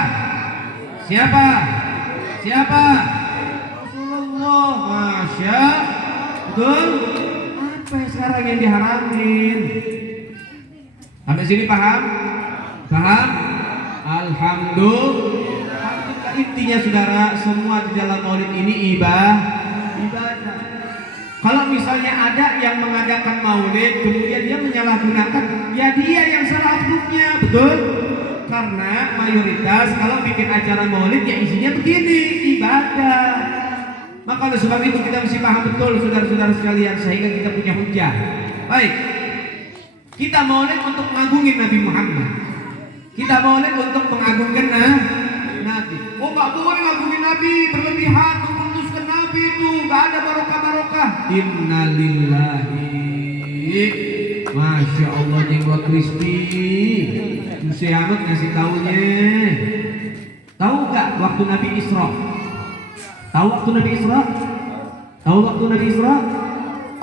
Siapa? Siapa? Rasulullah. Masya. Betul? Apa yang sekarang yang diharamin? Sampai sini paham? Paham? Alhamdulillah. Intinya saudara, semua di dalam Maulid ini ibadah. Kalau misalnya ada yang mengadakan Maulid kemudian dia menyalahgunakan, ya dia yang salah oknumnya, betul? Karena mayoritas kalau bikin acara Maulid ya isinya begini, ibadah. Maka oleh sebab itu kita mesti paham betul saudara-saudara sekalian, sehingga kita punya hujah. Baik, kita Maulid untuk mengagungin Nabi Muhammad. Kita Maulid untuk mengagungkan Nabi. Oh, nggak boleh ngagungin Nabi berlebihan, memutuskan Nabi itu nggak ada barokah. Innalillahi. Masya Allah, jenggot crispy. Susah amat ngasih taunya. Tahu nggak waktu Nabi Isra? Tahu waktu Nabi Isra? Tahu waktu Nabi Isra?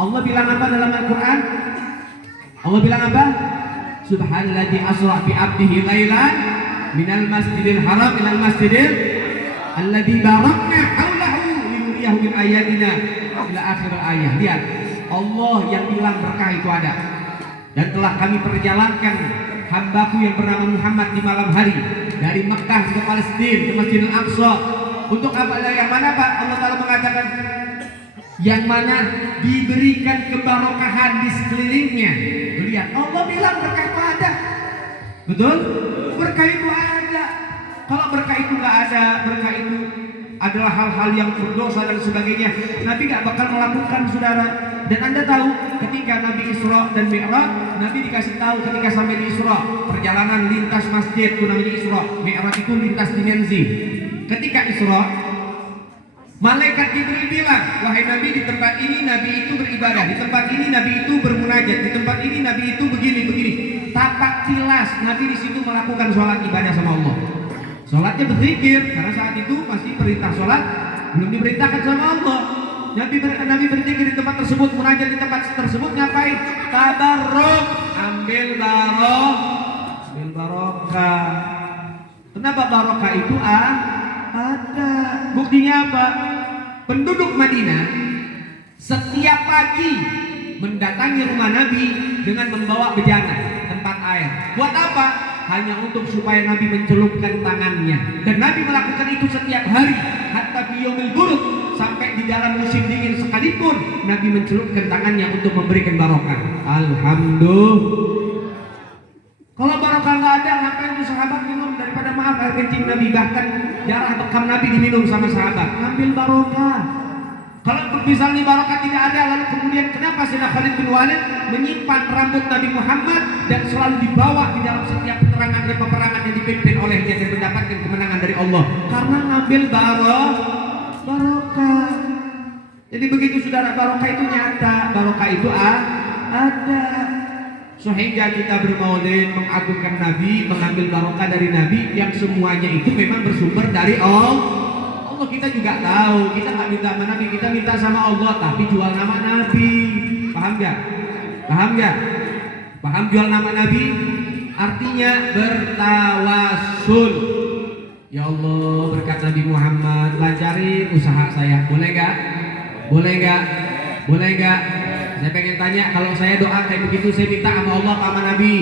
Allah bilang apa dalam Al-Quran? Allah bilang apa? Subhanalladzi asra bi 'abdihi lailan minal masjidil haram ilal masjidil alladzi barakna haulahu linuriyahu min ayatina ila akhir ayat. Lihat, Allah yang bilang berkah itu ada. Dan telah kami perjalankan hambaku yang bernama Muhammad di malam hari dari Mekah ke Palestina ke Masjidil Aqsa. Untuk apa? Yang mana Pak? Allah Ta'ala mengatakan yang mana diberikan kebarokahan di sekelilingnya. Lihat, Allah bilang berkah itu ada. Betul? Berkah itu ada. Kalau berkah itu nggak ada, berkah itu adalah hal-hal yang berdosa dan sebagainya, Nabi nggak bakal melakukan, saudara. Dan Anda tahu ketika Nabi Isra dan Mi'raj, Nabi dikasih tahu ketika sampai di Isra, perjalanan lintas masjid itu namanya Isra. Mi'raj itu lintas dimensi. Ketika Isra, malaikat Jibril bilang, wahai Nabi, di tempat ini Nabi itu beribadah, di tempat ini Nabi itu bermunajat, di tempat ini Nabi itu begini. Tapak tilas Nabi di situ melakukan sholat ibadah sama Allah. Sholatnya berzikir, karena saat itu masih perintah sholat belum diperintahkan sama Allah. Nabi berzikir di tempat tersebut, munajat di tempat tersebut, ngapain? Tabarruk, ambil barokah. Kenapa barokah itu? Ada. Buktinya apa? Penduduk Madinah setiap pagi mendatangi rumah Nabi dengan membawa bejana tempat air. Buat apa? Hanya untuk supaya Nabi mencelupkan tangannya. Dan Nabi melakukan itu setiap hari. Hatta biyomil buruk, sampai di dalam musim dingin sekalipun Nabi mencelupkan tangannya untuk memberikan barokah. Alhamdulillah. Kalau barokah nggak ada, ngapain tuh sahabat minum? Daripada maaf air kencing Nabi, bahkan darah bekam Nabi diminum sama sahabat. Ambil barokah. Kalau misalnya barokah tidak ada, lalu kemudian kenapa Sayyidina Khalid bin Walid menyimpan rambut Nabi Muhammad dan selalu dibawa di dalam setiap peperangan yang dipimpin olehnya dan mendapatkan kemenangan dari Allah? Karena ngambil barokah. Jadi begitu saudara, barokah itu nyata, barokah itu ada. Sehingga kita bermaulid, mengagungkan Nabi, mengambil barokah dari Nabi yang semuanya itu memang bersumber dari Allah. Kita juga tahu, kita nggak minta sama Nabi, kita minta sama Allah, tapi jual nama Nabi. Paham gak? Paham gak? Paham jual nama Nabi? Artinya bertawasul. Ya Allah, berkat Nabi Muhammad, lancarin usaha saya. Boleh gak? Boleh gak? Boleh gak? Saya pengen tanya, kalau saya doa kayak begitu, saya minta sama Allah apa sama Nabi?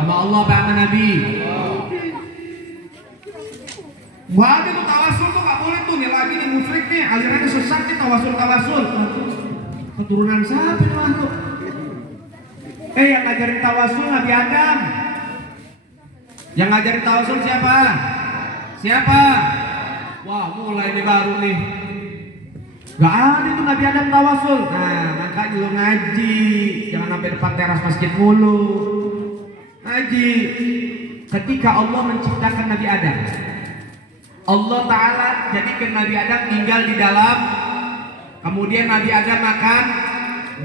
Sama Allah apa sama Nabi? Wah, itu tawasul tuh gak boleh tuh. Nih lagi nih musyrik nih, alirannya sesat nih, tawasul. Keturunan siapa nih makhluk? Yang ngajarin tawasul Nabi Adam. Yang ngajarin tawasul siapa? Siapa? Wah, mulai nih baru nih. Gak ada itu Nabi Adam tawasul. Nah, makanya lu ngaji, jangan sampai depan teras masjid mulu. Ngaji. Ketika Allah menciptakan Nabi Adam, Allah Ta'ala jadikan Nabi Adam tinggal di dalam. Kemudian Nabi Adam makan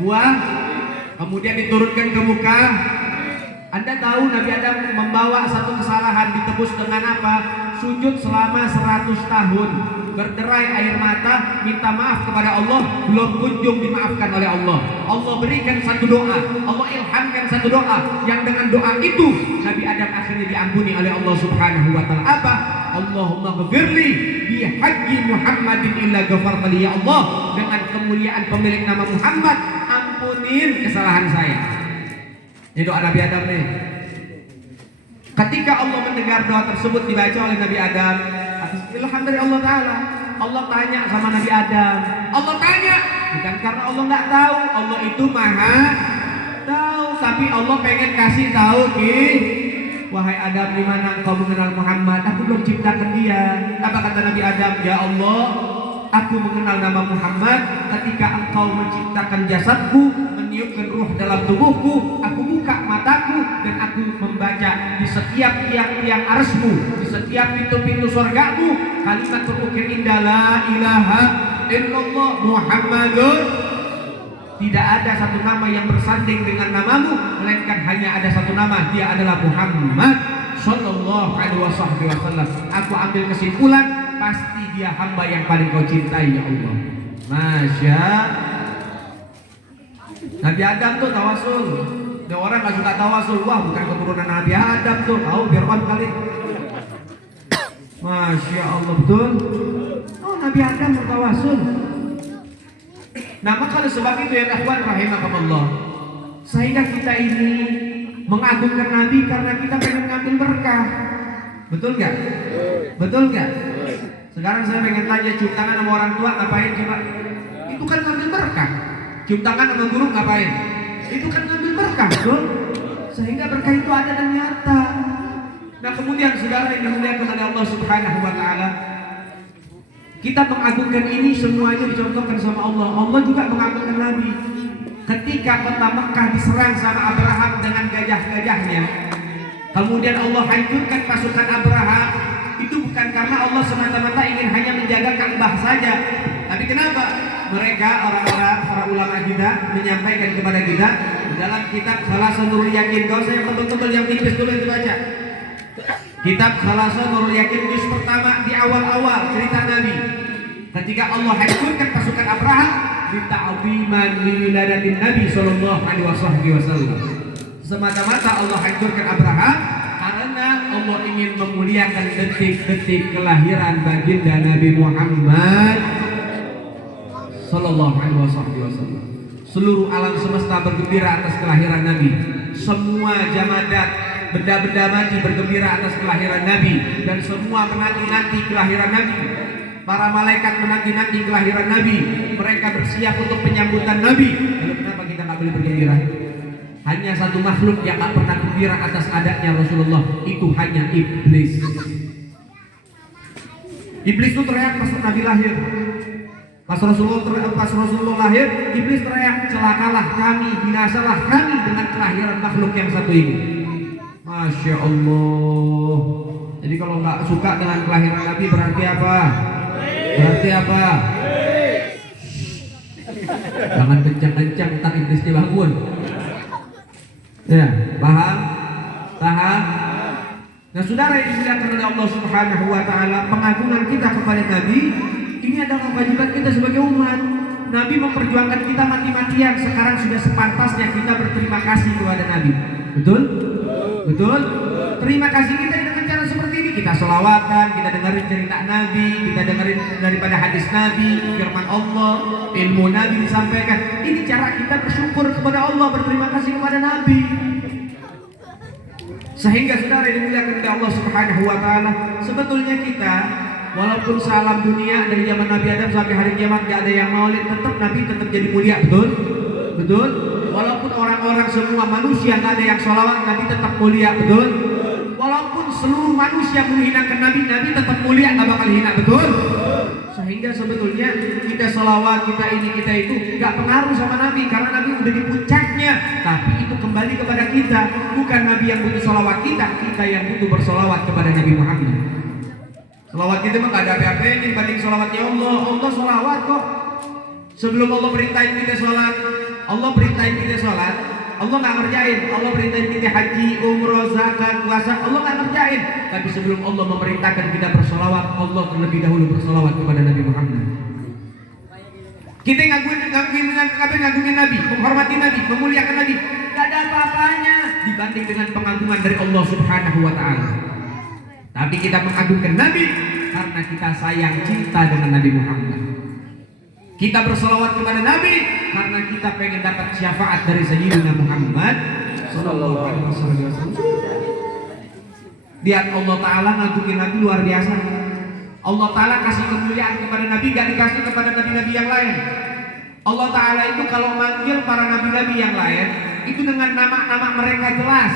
buah, kemudian diturunkan ke muka. Anda tahu Nabi Adam membawa satu kesalahan, ditebus dengan apa? Sujud selama 100 tahun, berderai air mata, minta maaf kepada Allah, belum kunjung dimaafkan oleh Allah. Allah berikan satu doa, Allah ilhamkan satu doa, yang dengan doa itu Nabi Adam akhirnya diampuni oleh Allah Subhanahu wa Ta'ala. Apa? Allahumma ghfirli bi haqqi Muhammadin illa ghafartali. Ya Allah, dengan kemuliaan pemilik nama Muhammad, ampunin kesalahan saya. Ini doa Nabi Adam nih. Ketika Allah mendengar doa tersebut dibaca oleh Nabi Adam atas ilham dari Allah Ta'ala, Allah tanya sama Nabi Adam. Allah tanya bukan karena Allah nggak tahu, Allah itu maha tahu, tapi Allah pengen kasih tahu nih. Wahai Adam, di mana engkau mengenal Muhammad? Aku belum ciptakan dia. Apa kata Nabi Adam? Ya Allah, aku mengenal nama Muhammad ketika engkau menciptakan jasadku, meniupkan ruh dalam tubuhku. Aku buka mataku dan aku membaca di setiap tiang-tiang arsmu, di setiap pintu-pintu surgamu, kalimat terukir indah, la ilaha illallah Muhammadun. Tidak ada satu nama yang bersanding dengan namamu, melainkan hanya ada satu nama, dia adalah Muhammad Sallallahu Alaihi Wasallam. Aku ambil kesimpulan, pasti dia hamba yang paling kau cintai, ya Allah. Masya. Nabi Adam tuh tawasul. Ada orang nggak suka tawasul, wah bukan keturunan Nabi Adam tuh, tahu Fir'aun kali. Masya Allah, betul. Oh, Nabi Adam bertawasul. Nah, maka oleh sebab itu ya akhwan rahimakumullah, sehingga kita ini mengagungkan Nabi karena kita pengen ngambil berkah. Betul gak? Betul gak? Sekarang saya pengen tanya, cium tangan sama orang tua ngapain coba? Itu kan ngambil berkah. Cium tangan sama guru ngapain? Itu kan ngambil berkah, betul? Sehingga berkah itu ada dan nyata. Nah, kemudian saudara yang dimuliakan oleh Allah Subhanahu wa Ta'ala, kita mengagungkan ini semuanya dicontohkan sama Allah. Allah juga mengagungkan Nabi. Ketika kota Mekah diserang sama Abraham dengan gajah-gajahnya, kemudian Allah hancurkan pasukan Abraham, itu bukan karena Allah semata-mata ingin hanya menjaga Ka'bah saja. Tapi kenapa? Mereka orang-orang, para ulama kita menyampaikan kepada kita dalam kitab Khalasah Nurul Yakin. Gak usah yang tebel-tebel, yang tipis dulu itu baca. Kitab Khalasah Nurul Yakin juz pertama, di awal-awal cerita Nabi. Ketika Allah hancurkan pasukan Abraham, dita'ziman li wiladatin Nabi sallallahu alaihi wasallam. Semata-mata Allah hancurkan Abraham karena Karena Allah ingin memuliakan detik-detik kelahiran baginda Nabi Muhammad Sallallahu Alaihi Wasallam. Seluruh alam semesta bergembira atas kelahiran Nabi. Semua jamadat, benda-benda mati bergembira atas kelahiran Nabi. Dan semua menanti-nanti kelahiran Nabi. Para malaikat menanti-nanti kelahiran Nabi. Mereka bersiap untuk penyambutan Nabi. Lalu kenapa kita nggak boleh bergembira? Hanya satu makhluk yang tak pernah gembira atas adanya Rasulullah, itu hanya iblis. Iblis itu teriak pas Nabi lahir. Pas Rasulullah lahir, iblis teriak, celakalah kami, binasalah kami dengan kelahiran makhluk yang satu ini. Masya Allah. Jadi kalau nggak suka dengan kelahiran Nabi berarti apa? Berarti apa? Jangan kencang-kencang, tak iblisnya bangun. Ya, paham? Paham? Nah, saudara yang dimuliakan oleh Allah Subhanahu wa taala, pengagungan kita kepada Nabi ini adalah kewajiban kita sebagai umat. Nabi memperjuangkan kita mati-matian, sekarang sudah sepantasnya kita berterima kasih kepada Nabi. Betul? Betul? Terima kasih kita dengan cara seperti ini. Kita selawatan, kita dengerin cerita Nabi, kita dengerin daripada hadis Nabi, firman Allah, ilmu Nabi disampaikan. Ini cara kita bersyukur kepada Allah, berterima kasih kepada Nabi. Sehingga saudara yang dimuliakan oleh Allah Subhanahu wa taala, sebetulnya kita walaupun salam dunia dari zaman Nabi Adam sampai hari kiamat gak ada yang maulid, tetap Nabi tetap jadi mulia, betul? Betul? Walaupun orang-orang semua manusia gak ada yang sholawat, Nabi tetap mulia, betul? Walaupun seluruh manusia menghinakan Nabi, Nabi tetap mulia, gak bakal hina, betul? Sehingga sebetulnya kita sholawat, kita ini, kita itu gak pengaruh sama Nabi, karena Nabi udah di puncaknya. Tapi itu kembali kepada kita, bukan Nabi yang butuh sholawat kita yang butuh bersolawat kepada Nabi Muhammad. Salawat kita mah gak ada apa-apanya dibanding salawatnya Allah. Allah salawat kok. Sebelum Allah perintahin kita sholat, Allah perintahin kita sholat, Allah gak ngerjain. Allah perintahin kita haji, umroh, zakat, puasa, Allah gak ngerjain. Tapi sebelum Allah memerintahkan kita bersolawat, Allah terlebih dahulu bersolawat kepada Nabi Muhammad. Kita ngagumin Nabi, menghormati Nabi, memuliakan Nabi, gak ada apa-apanya dibanding dengan pengagungan dari Allah Subhanahu wa ta'ala. Tapi kita mengagungkan Nabi karena kita sayang cinta dengan Nabi Muhammad. Kita bersolawat kepada Nabi karena kita pengen dapat syafaat dari Sayyidina Muhammad Sallallahu Alaihi Wasallam. Lihat Allah Ta'ala ngagungin Nabi luar biasa. Allah Ta'ala kasih kemuliaan kepada Nabi gak dikasih kepada Nabi-Nabi yang lain. Allah Ta'ala itu kalau manggil para Nabi-Nabi yang lain itu dengan nama-nama mereka jelas.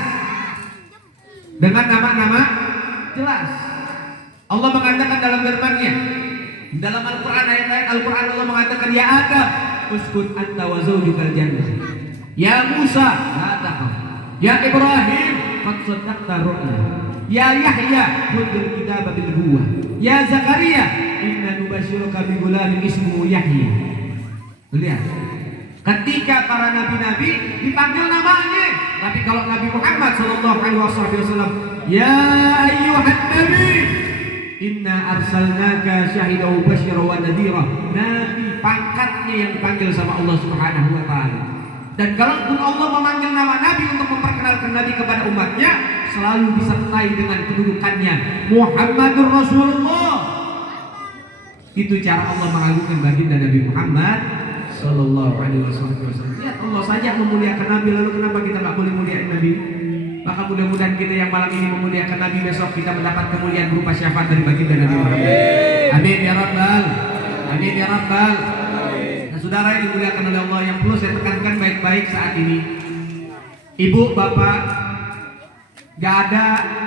Dengan nama-nama jelas. Allah mengatakan dalam firman-Nya, dalam Al-Quran, ayat-ayat Al-Quran Allah mengatakan, ya Adam uskun anta wa zawjukal jannah, ya Musa la takhaf, ya Ibrahim qad saddaqta ru'ya, ya Yahya khudhul kitaba bil quwwah, ya Zakaria inna nubasyiruka bi ghulamin ismuhu Yahya. Lihat, ketika para nabi-nabi dipanggil namanya, tapi kalau Nabi Muhammad sallallahu alaihi wasallam, ya ayyuhan nabi inna arsalnaka syahidan wa basyiran wa nadhira. Nabi pangkatnya yang dipanggil sama Allah Subhanahu wa taala. Dan kalaupun Allah memanggil nama Nabi untuk memperkenalkan Nabi kepada umatnya, selalu disertai dengan kedudukannya Muhammadur Rasulullah. Itu cara Allah mengagungkan baginda Nabi Muhammad sallallahu alaihi wasallam. Ya, Allah saja memuliakan Nabi, lalu kenapa kita enggak boleh muliakan Nabi? Maka mudah-mudahan kita yang malam ini memuliakan Nabi, besok kita mendapat kemuliaan berupa syafaat dari baginda Nabi Muhammad. Amin ya rabbal. Amin ya rabbal. Nah, saudara yang dimuliakan oleh Allah, yang perlu saya tekankan baik-baik saat ini, ibu, bapak, gak ada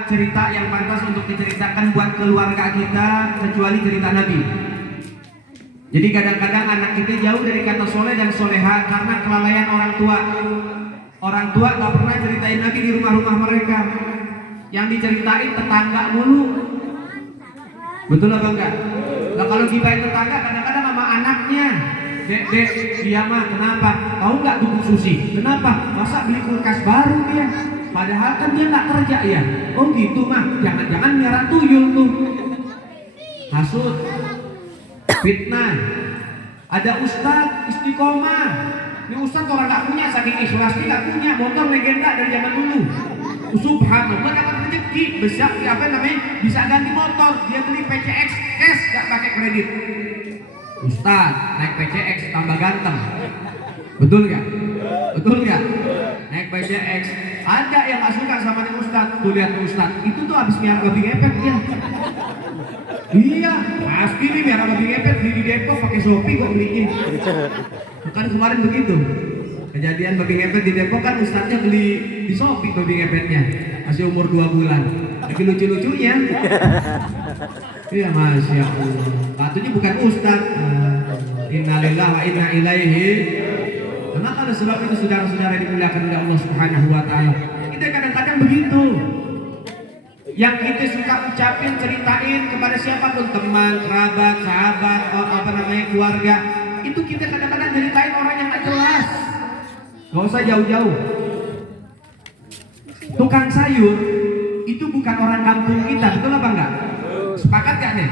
cerita yang pantas untuk diceritakan buat keluarga kita kecuali cerita Nabi. Jadi kadang-kadang anak kita jauh dari kata soleh dan soleha karena kelalaian orang tua. Orang tua gak pernah ceritain Nabi di rumah-rumah mereka. Yang diceritain tetangga mulu. Betul apa enggak? Nah, kalau gibahin tetangga kadang-kadang sama anaknya. Dek, dia mah kenapa? Tahu nggak tuh Bu Susi? Kenapa? Masa beli kulkas baru dia? Padahal kan dia nggak kerja ya. Oh gitu mah. Jangan-jangan miara tuyul tuh. Hasud, fitnah. Ada ustadz istiqomah. Ini ustadz orang nggak punya, saking ikhlasnya nggak punya. Motor legenda dari zaman dulu. Subhanallah dapat rezeki. rezeki, bisa ganti motor, dia beli PCX cash gak pakai kredit. Ustaz naik PCX tambah ganteng, betul gak? Betul gak? Naik PCX, ada yang gak suka sama nih Ustaz. Tuh lihat Ustaz, itu tuh habis miara babi ngepet dia. Iya, pasti nih miara babi ngepet di Depok pakai Shopee kok belinya. Bukan kemarin begitu. Kejadian babi ngepet di Depok kan Ustaznya beli di Shopee babi ngepetnya. Masih umur 2 bulan. Lagi lucu-lucunya. Iya, Masya Allah. Katanya bukan Ustaz. Innalillahi wa inna ilaihi. Karena kalau sebab itu saudara-saudara dimuliakan oleh Allah Subhanahu wa taala. Kita kadang-kadang begitu. Yang kita suka ucapin, ceritain kepada siapapun, teman, kerabat, sahabat, keluarga, itu kita kadang-kadang ceritain orang yang gak jelas. Gak usah jauh-jauh. Tukang sayur itu bukan orang kampung kita, betul apa enggak? Sepakat gak nih?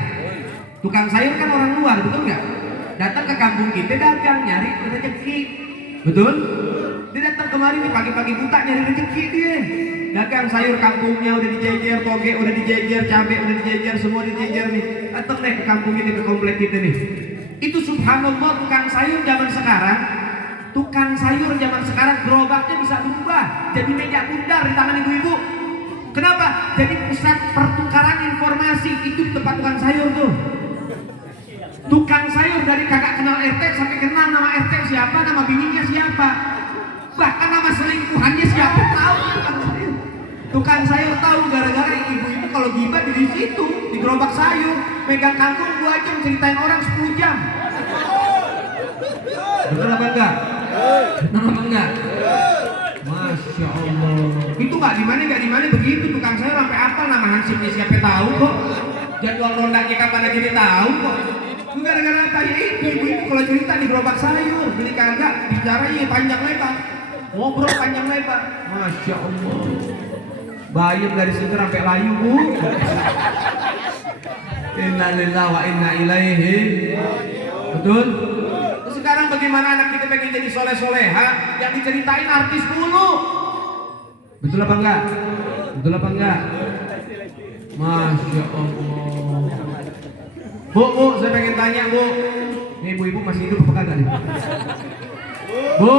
Tukang sayur kan orang luar, betul nggak? Datang ke kampung kita dagang nyari rezeki, betul? Dia datang kemari nih pagi-pagi buta nyari rezeki dia. Dagang sayur kampungnya udah dijejer, toge udah dijejer, cabai udah dijejer, semua dijejer nih. Datang deh ke kampung ini, ke komplek kita nih. Itu subhanallah tukang sayur zaman sekarang. Tukang sayur zaman sekarang gerobaknya bisa berubah jadi meja bundar di tangan ibu-ibu. Kenapa? Jadi pusat pertukaran informasi itu di tempat tukang sayur tuh. Tukang sayur dari kagak kenal RT sampai kenal nama RT siapa, nama bininya siapa, bahkan nama selingkuhannya siapa tahu. Tukang sayur tahu gara-gara ibu-ibu kalau gibah di situ di gerobak sayur, megang kangkung 2 jam ceritain orang 10 jam. Betul apa enggak? Betul apa enggak? Masya Allah. Itu nggak di mana begitu tukang sayur sampai apa nama hansipnya siapa tahu kok. Jadwal rondanya kapan aja dia tahu kok. Gara-gara apa ya itu ibu-ibu kalau cerita di gerobak sayur beli kagak bicara iya panjang lebar, ngobrol panjang lebar. Masya Allah. Bayam dari situ sampai layu bu. Innalillahi wa inna ilaihi. Betul? Sekarang bagaimana anak kita pengen jadi soleh-soleha yang diceritain artis mulu. Betul apa enggak? Betul apa enggak? Masya Allah. Bu, saya pengen tanya bu. Ini ibu-ibu masih hidup apa kagak nih? Bu,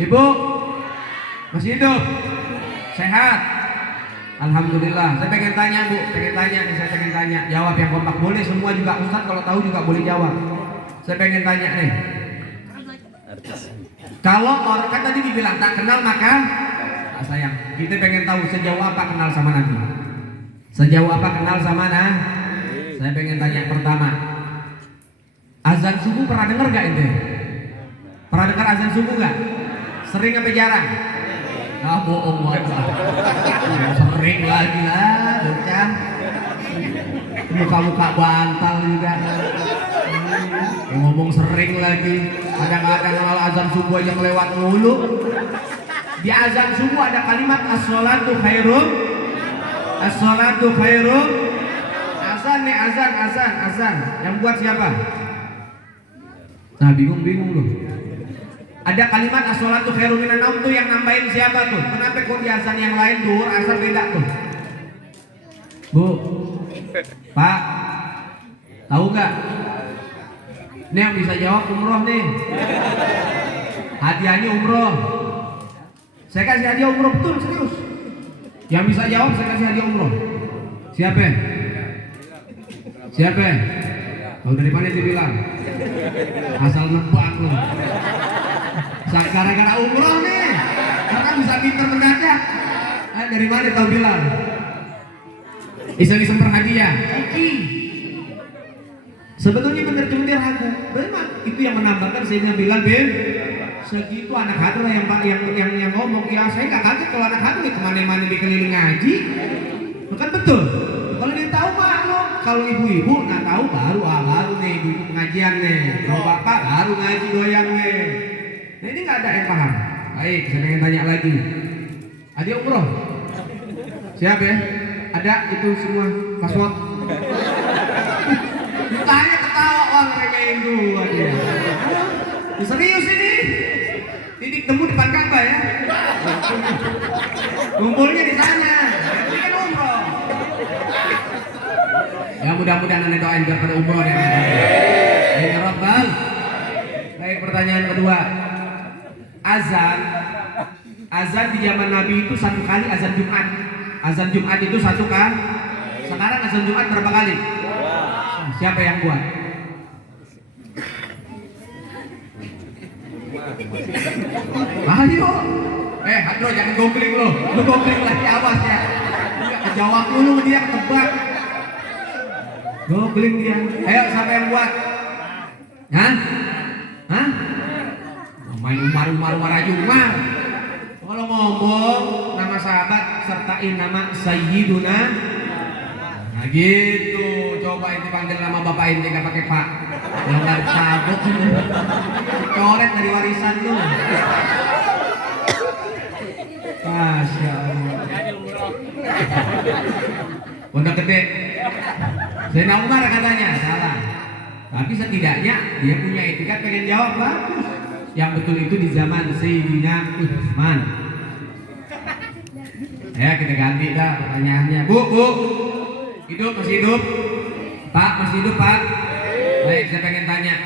ibu masih hidup? Sehat? Alhamdulillah. Saya pengen tanya bu, saya pengen tanya. Jawab yang kompak boleh semua juga. Ustaz kalau tahu juga boleh jawab. Saya pengen tanya nih. Kalau orang kan tadi dibilang tak kenal maka tak sayang. Kita pengen tahu sejauh apa kenal sama Nabi. Sejauh apa kenal sama Nabi? Saya pengen tanya pertama. Azan subuh pernah dengar gak ente? Pernah dengar azan subuh gak? Sering apa jarang? Ah bohong banget. Sering lagi lah, bocah. Muka-muka bantal juga. Ngomong sering lagi. Kadang-kadang kalau azan subuh aja kelewat mulu. Di azan subuh ada kalimat as-sholatu khairun. As-sholatu khairun. Azan nih, azan. Yang buat siapa? Nah bingung loh. Ada kalimat as-sholatu khairun minan naum tuh yang nambahin siapa tuh? Kenapa kok di azan yang lain duhur asar beda tuh? Bu, Pak, tahu nggak? Ini yang bisa jawab umroh nih. Hadiahnya umroh. Saya kasih hadiah umroh betul serius. Yang bisa jawab saya kasih hadiah umroh. Siapa? Kalau dari mana dibilang? Asal nebak loh. Gara-gara umroh nih. Karena bisa pinter mendadak. Dari mana tahu bilang? Iseng-iseng berhadiah. Sebetulnya bener-bener aku. Memang itu yang menambahkan Sayyidina Bilal bin segitu anak hadro yang ngomong. Ya saya nggak kaget kalau anak hadro kemana-mana dikeliling ngaji. Bukan betul. Kalau dia tahu maklum. Kalau ibu-ibu nggak tahu baru nih ibu pengajian nih. Kalau bapak baru ngaji doyan nih. Nah ini nggak ada yang paham. Baik, saya pengen tanya lagi. Ada umroh? Siap ya? Ada itu semua password. Tanya ketawa wah ngeremehin gua dia. Serius ini. Titik temu depan Ka'bah ya. Kumpulnya di sana. mudah-mudahan anda doain biar pada umroh ya. Ya Rabbal. Baik, pertanyaan kedua. Azan di zaman Nabi itu satu kali azan Jumat. Azan Jumat itu satu kan? Sekarang azan Jumat berapa kali? Siapa yang buat? Ayo. Hadro jangan googling lo. Lu googling lagi awas ya. Jawab dulu dia ketebak. Googling dia. Ayo siapa yang buat? Hah? Main umar aja umar. Kalau ngomong nama sahabat sertain nama Sayyiduna. Nah gitu. Coba itu panggil nama bapak ini nggak pakai pak. Yang nggak sabuk coret dari warisan lu. Masya Allah. Pondok Gede. Zainal Umar katanya salah. Tapi setidaknya dia punya etikat pengen jawab bagus. Yang betul itu di zaman Sayyidina Utsman. Ya kita ganti dah pertanyaannya. Bu, hidup masih hidup? Pak masih hidup Pak? Baik, saya pengen tanya.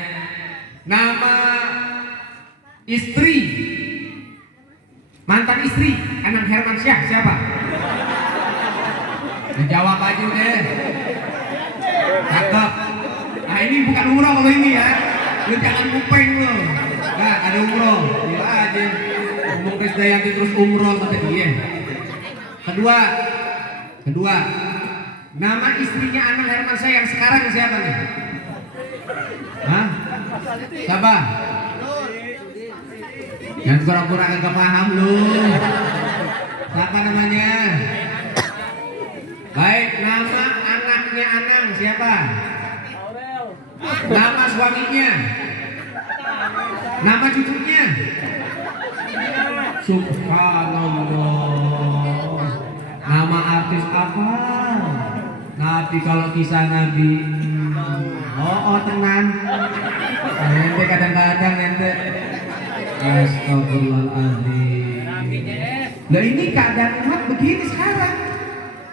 Nama istri, mantan istri Anang Hermansyah siapa? Menjawab aja deh. Cakep. Nah ini bukan umroh kalau ini ya. Lu jangan kupeng lu. Nah ada umroh. Gila aja. Ngomong Krisdayanti terus umroh kata dia. Kedua. Nama istrinya Anang Hermansyah yang sekarang siapa nih? Hah? Siapa? Yang pura-pura kagak paham lu. Siapa namanya? Baik, nama anaknya Anang siapa? Nama suaminya? Nama cucunya? Subhanallah. Nama artis apa? Nabi kalau kisah Nabi. Oh tenan. Ente kadang-kadang ente. Astagfirullahaladzim. Lah ini keadaan umat begini sekarang.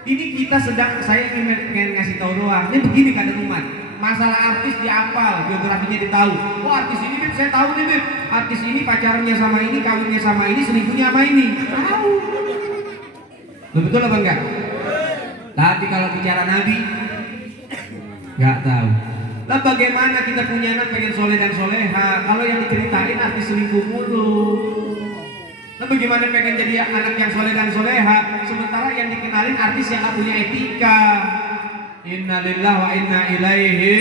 Ini kita saya ingin ngasih tahu doang. Ini begini keadaan umat. Masalah artis dihafal, biografinya ditahu. Oh artis ini Bib, saya tahu nih Bib. Artis ini pacarnya sama ini, kawinnya sama ini, selingkuhnya sama ini. Tahu. Betul apa enggak? Tapi kalau bicara Nabi, nggak tahu. Lah bagaimana kita punya anak pengen soleh dan soleha, kalau yang diceritain artis selingkuh mulu. Lah bagaimana pengen jadi anak yang soleh dan soleha, sementara yang dikenalin artis yang nggak punya etika. Innalillahi wa inna ilaihi.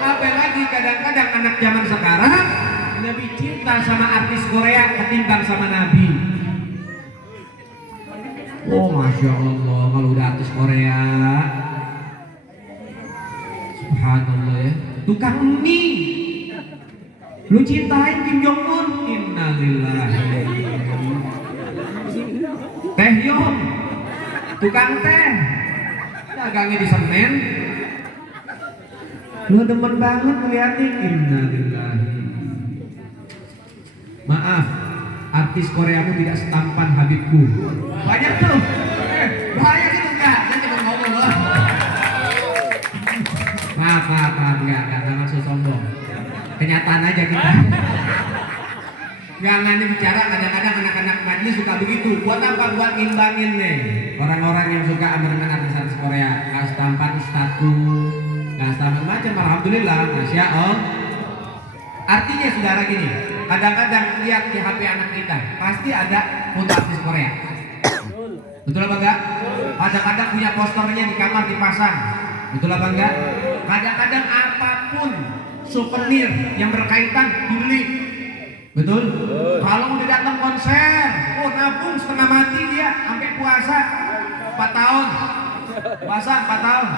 Apalagi kadang-kadang anak zaman sekarang lebih cinta sama artis Korea ketimbang sama Nabi. Oh Masya Allah, kalau udah artis Korea Subhanallah ya. Tukang mie lu cintain Kim Jong Un. Innalillahi. Teh Yong tukang teh dagangnya di semen. Lu demen banget ngeliatin. Innalillahi. Maaf, artis Koreamu tidak setampan Habibku. Banyak tuh. Bahaya gitu enggak? Saya cuma ngomong loh. Maaf, enggak maksud sombong. Kenyataan aja kita. Jangan bicara kadang-kadang anak-anak majlis suka begitu. Buat apa? Buat ngimbangin nih orang-orang yang suka dengan artis Korea. Nggak setampan status, nggak setampan macam. Alhamdulillah, Masya Allah. Artinya saudara gini, kadang-kadang lihat di HP anak kita pasti ada foto artis Korea. Betul apa enggak? Kadang-kadang punya posternya di kamar dipasang. Betul apa enggak? Kadang-kadang apapun souvenir yang berkaitan dibeli. Betul? Kalau udah datang konser, nabung setengah mati dia sampai puasa 4 tahun. Puasa 4 tahun.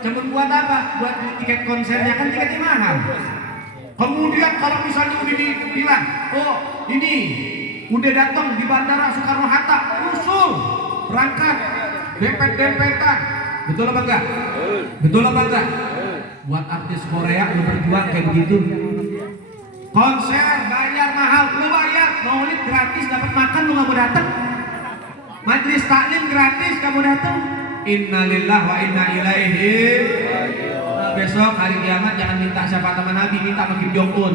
Cuma buat apa? Buat tiket konsernya, kan tiketnya mahal. Kemudian kalau misalnya udah dibilang, ini udah datang di Bandara Soekarno Hatta, usul berangkat dempet-dempetan. Betul apa enggak? Betul apa enggak? Buat artis Korea lu berjuang kayak begitu. Konser bayar mahal, lu bayar. Maulid gratis, dapat makan lu nggak mau datang. Majelis taklim gratis, kamu datang. Innalillahi wa inna ilaihi. Nah, besok hari kiamat jangan minta siapa teman Nabi, minta sama Kim Jong Un.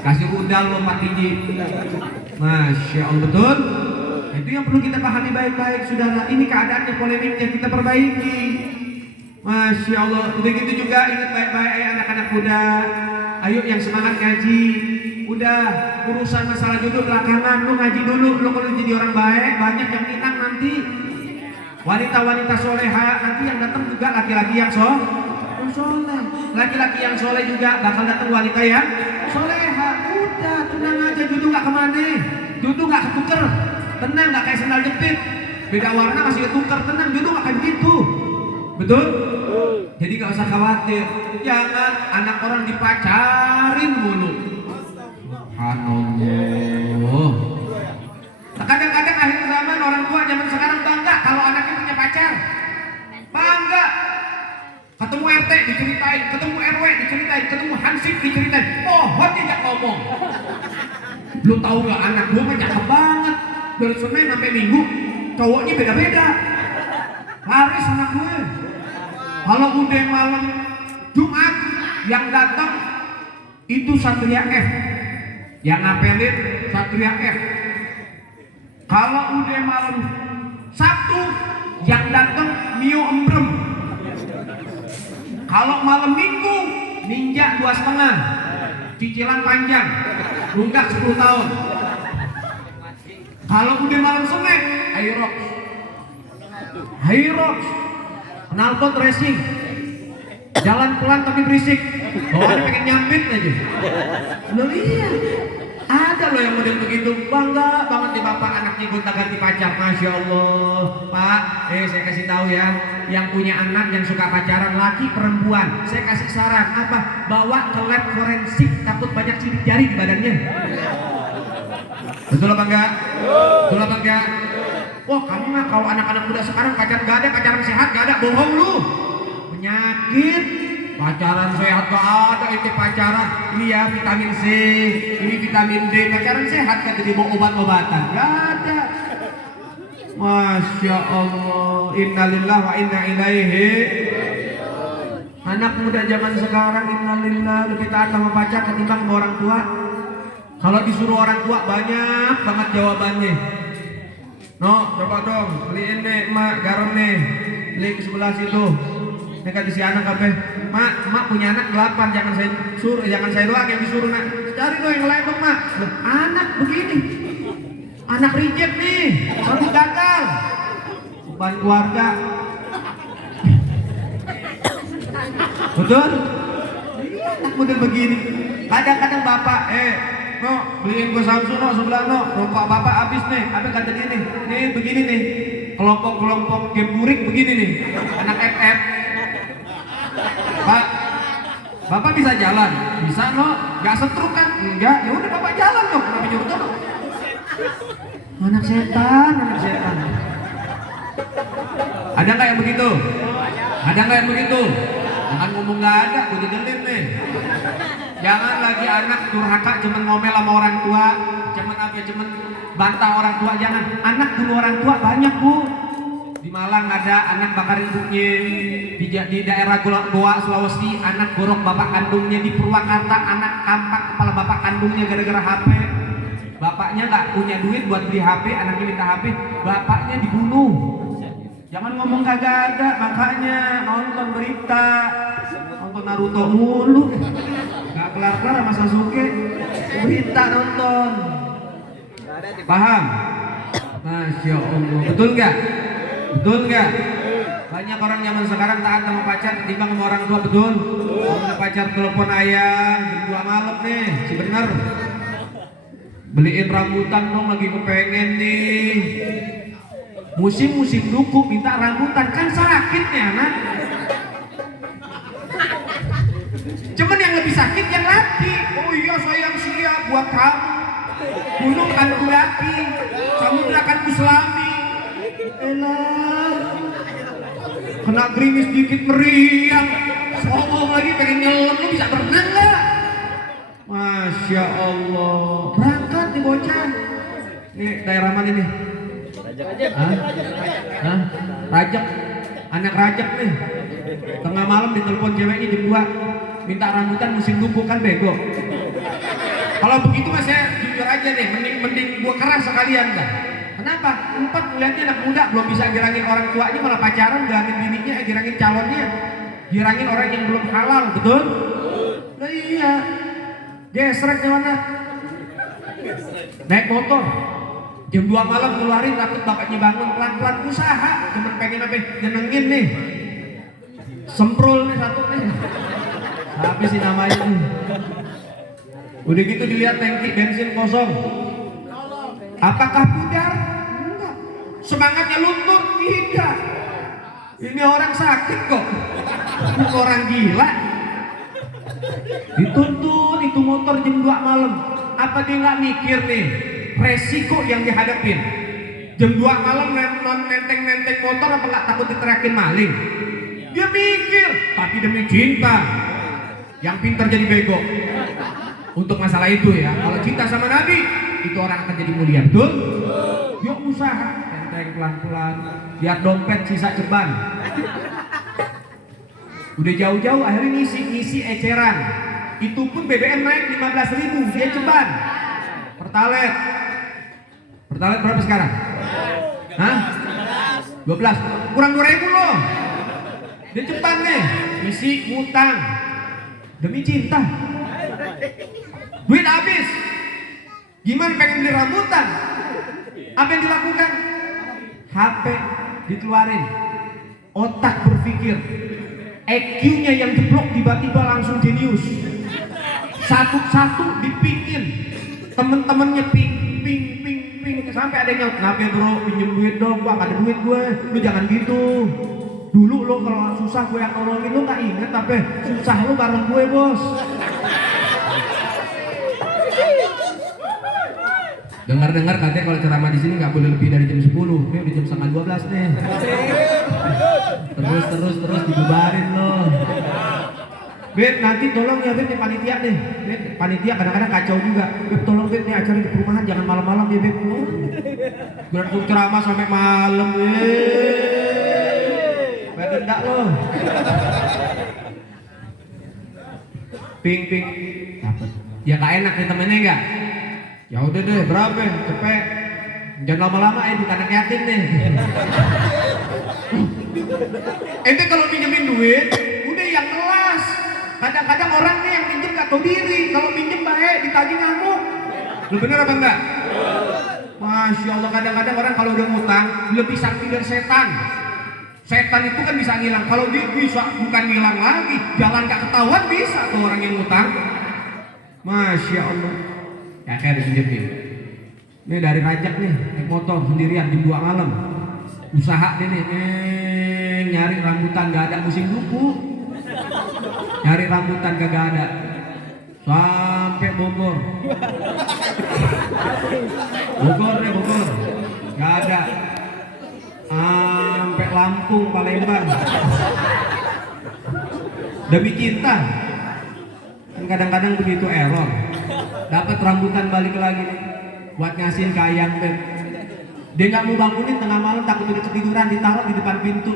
Kasih udang lo 4 biji. Masya Allah, betul. Itu yang perlu kita pahami baik-baik, saudara. Ini keadaannya, polemiknya kita perbaiki. Masya Allah. Begitu juga, ingat baik-baik, ayo anak-anak muda. Ayo yang semangat ngaji. Udah urusan masalah jodoh belakangan, lu ngaji dulu. Lu kalau jadi orang baik, banyak yang minang nanti. Wanita-wanita soleha, nanti yang datang juga laki-laki yang soleh. Laki-laki yang soleh juga bakal datang wanita yang soleha. Udah, tenang aja, jodoh gak kemana. Jodoh gak ketuker. Tenang, gak kayak sendal jepit. Beda warna masih ketuker, tenang, jodoh gak kayak begitu. Betul? Jadi gak usah khawatir. Jangan anak orang dipacarin mulu. Subhanallah. Kadang-kadang akhir zaman orang tua zaman sekarang bangga kalau anaknya punya pacar. Bangga. Ketemu RT diceritain, ketemu RW diceritain, ketemu Hansip diceritain. Pohon dia ngomong. Lu tahu nggak anak gua mah cakep banget. Dari Senin sampai Minggu cowoknya beda-beda. Laris anak gue. Kalau udah malam Jumat yang datang itu Satria F. Yang ngapelin Satria F. Kalau udah malam Sabtu yang datang Mio Embrem. Kalau malam Minggu Ninja 2,5. Cicilan panjang. Lunggak 10 tahun. Kalau udah malam Senin Hyrox. Knalpot racing. Jalan pelan tapi berisik. Bawaannya pengen nyambit aja. Lo iya. Ada loh yang model begitu. Bangga banget nih bapak anaknya gonta ganti pacar. Masya Allah. Pak, saya kasih tahu ya. Yang punya anak yang suka pacaran laki perempuan, saya kasih saran apa? Bawa ke lab forensik. Takut banyak sidik jari di badannya. Betul apa enggak? Betul apa enggak? Wah kamu mah kalau anak-anak muda sekarang pacaran gak ada, pacaran sehat gak ada, bohong lu. Penyakit. Pacaran sehat gak ada, itu pacaran. Ini ya vitamin C, ini vitamin D. Pacaran sehat kan jadi obat-obatan. Gak ada. Masya Allah. Innalillahi wa inna ilaihi. Anak muda zaman sekarang innalillah lebih taat sama pacar ketimbang sama orang tua. Kalau disuruh orang tua banyak banget jawabannya. No, coba dong, beliin nih, mak, garam nih, beli ke sebelah situ. Ini kan si anak apa? Mak punya anak 8, jangan saya doang yang disuruh nak. Cari dong yang lain dong mak. Anak begini, anak reject nih, baru gagal. Beban keluarga. Betul? Iya, anak model begini. Kadang-kadang bapak, no, beliin gue Samsung no, sebelah no, rokok bapak habis nih, apa kata dia nih begini nih, kelompok game burik begini nih, anak FF. Pak, bapak bisa jalan, bisa no, gak setruk kan? Enggak, ya udah bapak jalan no, kenapa nyuruh no? Anak setan. Ada nggak yang begitu? Ada nggak yang begitu? Jangan ngomong nggak ada, gue jegelin nih. Jangan lagi anak durhaka cuman ngomel sama orang tua, cuman bantah orang tua. Jangan, anak bunuh orang tua banyak bu. Di Malang ada anak bakar ibunya, di daerah Goa Sulawesi anak gorok bapak kandungnya, di Purwakarta anak kampak kepala bapak kandungnya gara-gara HP. Bapaknya nggak punya duit buat beli HP, anaknya minta HP, bapaknya dibunuh. Jangan ngomong kagak ada, makanya nonton berita, nonton Naruto mulu. Gak kelar-kelar sama Sasuke, berita nonton. Paham? Masya Allah. Betul nggak? Betul nggak? Banyak orang zaman sekarang taat sama pacar ketimbang sama orang tua. Betul? Kalau pacar telepon ayah jam 2 malam nih, si bener. Beliin rambutan dong, lagi kepengen nih. Musim duku minta rambutan, kan sakit nih anak. Cuman yang lebih sakit yang laki. Oh iya sayang siap buat kamu. Gunung akan kudaki, samudra akan kuselami. Elah, kena gerimis dikit meriang. Songong lagi pengen nyelam, lu bisa berenang nggak? Masya Allah. Berangkat nih bocah. Ini daerah mana nih? Hah? Hah? Rajak, anak rajak nih. Tengah malam ditelepon ceweknya jam 2 minta rambutan musim lumpuh, kan bego. Kalau begitu mas saya jujur aja deh, mending gua keras sekalian dah. Kenapa? Empat melihatnya anak muda belum bisa girangin orang tuanya, malah pacaran, girangin bininya, girangin calonnya, girangin orang yang belum halal, betul? Nah iya, gesrek mana? Naik motor, jam 2 malam keluarin, takut bapaknya bangun, pelan-pelan usaha, cuman pengen apa? Nyenengin nih, semprul nih satu nih, apa sih namanya nih? Udah gitu dilihat tangki bensin kosong. Apakah pudar? Enggak. Semangatnya luntur? Tidak. Ini orang sakit kok, bukan orang gila. Dituntun itu motor jam 2 malam. Apa dia nggak mikir nih resiko yang dihadapin? Jam 2 malam nenteng motor, apa nggak takut diteriakin maling? Dia mikir, tapi demi cinta. Yang pintar jadi bego. Untuk masalah itu ya, kalau cinta sama Nabi, itu orang akan jadi mulia, betul? Yuk usaha, enteng pelan-pelan, lihat dompet sisa ceban. Udah jauh-jauh akhirnya ngisi eceran. Itu pun BBM naik 15.000, dia ceban. Pertalite berapa sekarang? Hah? 12, kurang 2.000 loh. Dia ceban nih, ngisi ngutang demi cinta. Duit habis, gimana pengen beli rambutan? Apa yang dilakukan? HP dikeluarin, otak berpikir, EQ-nya yang jeblok tiba-tiba langsung jenius. Satu-satu dipingin, temen-temennya ping sampai ada yang nyaut, kenapa bro, pinjem duit dong, gua gak ada duit gue. Lu jangan gitu. Dulu lo kalau susah gue yang tolongin, lo gak inget tapi susah lo bareng gue bos. Dengar katanya kalau ceramah di sini nggak boleh lebih dari jam 10. Ini udah jam setengah 12 nih. Terus dibubarin loh. Beb, nanti tolong ya Beb, panitia nih. Beb, panitia kadang-kadang kacau juga. Beb, tolong Beb, nih acara di perumahan jangan malam-malam ya Beb. Berarti ceramah sampai malam. Denda loh. Ping. Dapat. Ya nggak enak nih temennya nggak? Ya udah deh, berapa? Cepet. Jangan lama-lama bukan anak yatim nih. Ente kalau pinjemin duit, udah yang kelas. Kadang-kadang orang nih yang pinjem gak tahu diri. Kalau pinjem baik, ditagih ngamuk. Lu bener apa enggak? Masya Allah, kadang-kadang orang kalau udah ngutang lebih sakti dari setan. Setan itu kan bisa ngilang. Kalau dia bisa bukan ngilang lagi, jalan gak ketahuan bisa tuh orang yang ngutang. Masya Allah. Ya kayak dipinjemin. Ini dari rajak nih, naik motor sendirian jam 2 malam. Usaha deh nih, nyari rambutan gak ada musim buku. Nyari rambutan kagak ada. Sampai Bogor. Bogor. Gak ada. Sampai Lampung, Palembang. Demi cinta. Kadang-kadang begitu error. Dapat rambutan balik lagi buat ngasihin ke ayang Beb. Dia nggak mau bangunin tengah malam, takut udah ketiduran, ditaruh di depan pintu.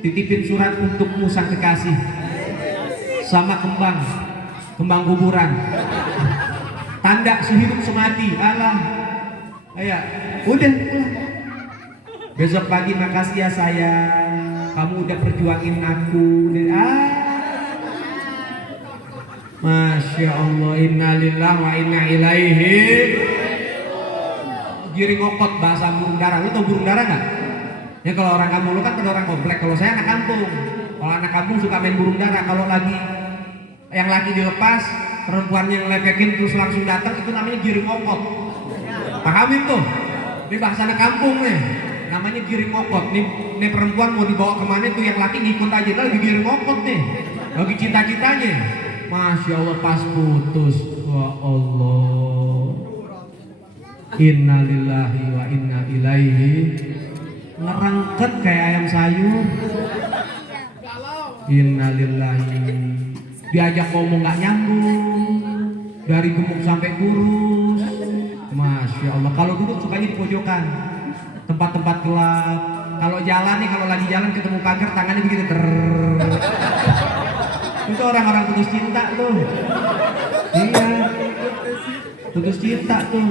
Titipin surat untukmu sang kekasih sama kembang kuburan, tanda sehidup semati. Alah, ayo, udah. Besok pagi makasih ya sayang, kamu udah perjuangin aku. Masya Allah, innalillahi wa inna ilaihi. Giring ngokot bahasa burung dara. Lu tau burung dara nggak? Ya kalau orang kampung, lu kan pada orang komplek. Kalau saya anak kampung. Kalau anak kampung suka main burung dara. Kalau lagi yang laki dilepas, perempuannya yang lepekin terus langsung datang, itu namanya giring ngokot. Pahamin tuh? Ini bahasa anak kampung nih. Namanya giring ngokot. Nih perempuan mau dibawa kemana tuh, yang laki ngikut aja. Lagi giring ngokot nih. Lagi cinta-cintanya. Masya Allah, pas putus. Wa Allah. Innalillahi wa inna ilaihi. Ngerangket kayak ayam sayur. Innalillahi. Diajak ngomong gak nyambung. Dari gemuk sampai kurus. Masya Allah. Kalau duduk sukanya di pojokan. tempat-tempat gelap. Kalau jalan nih, kalau lagi jalan ketemu pagar tangannya begitu itu orang-orang putus cinta tuh. Iya, putus cinta tuh.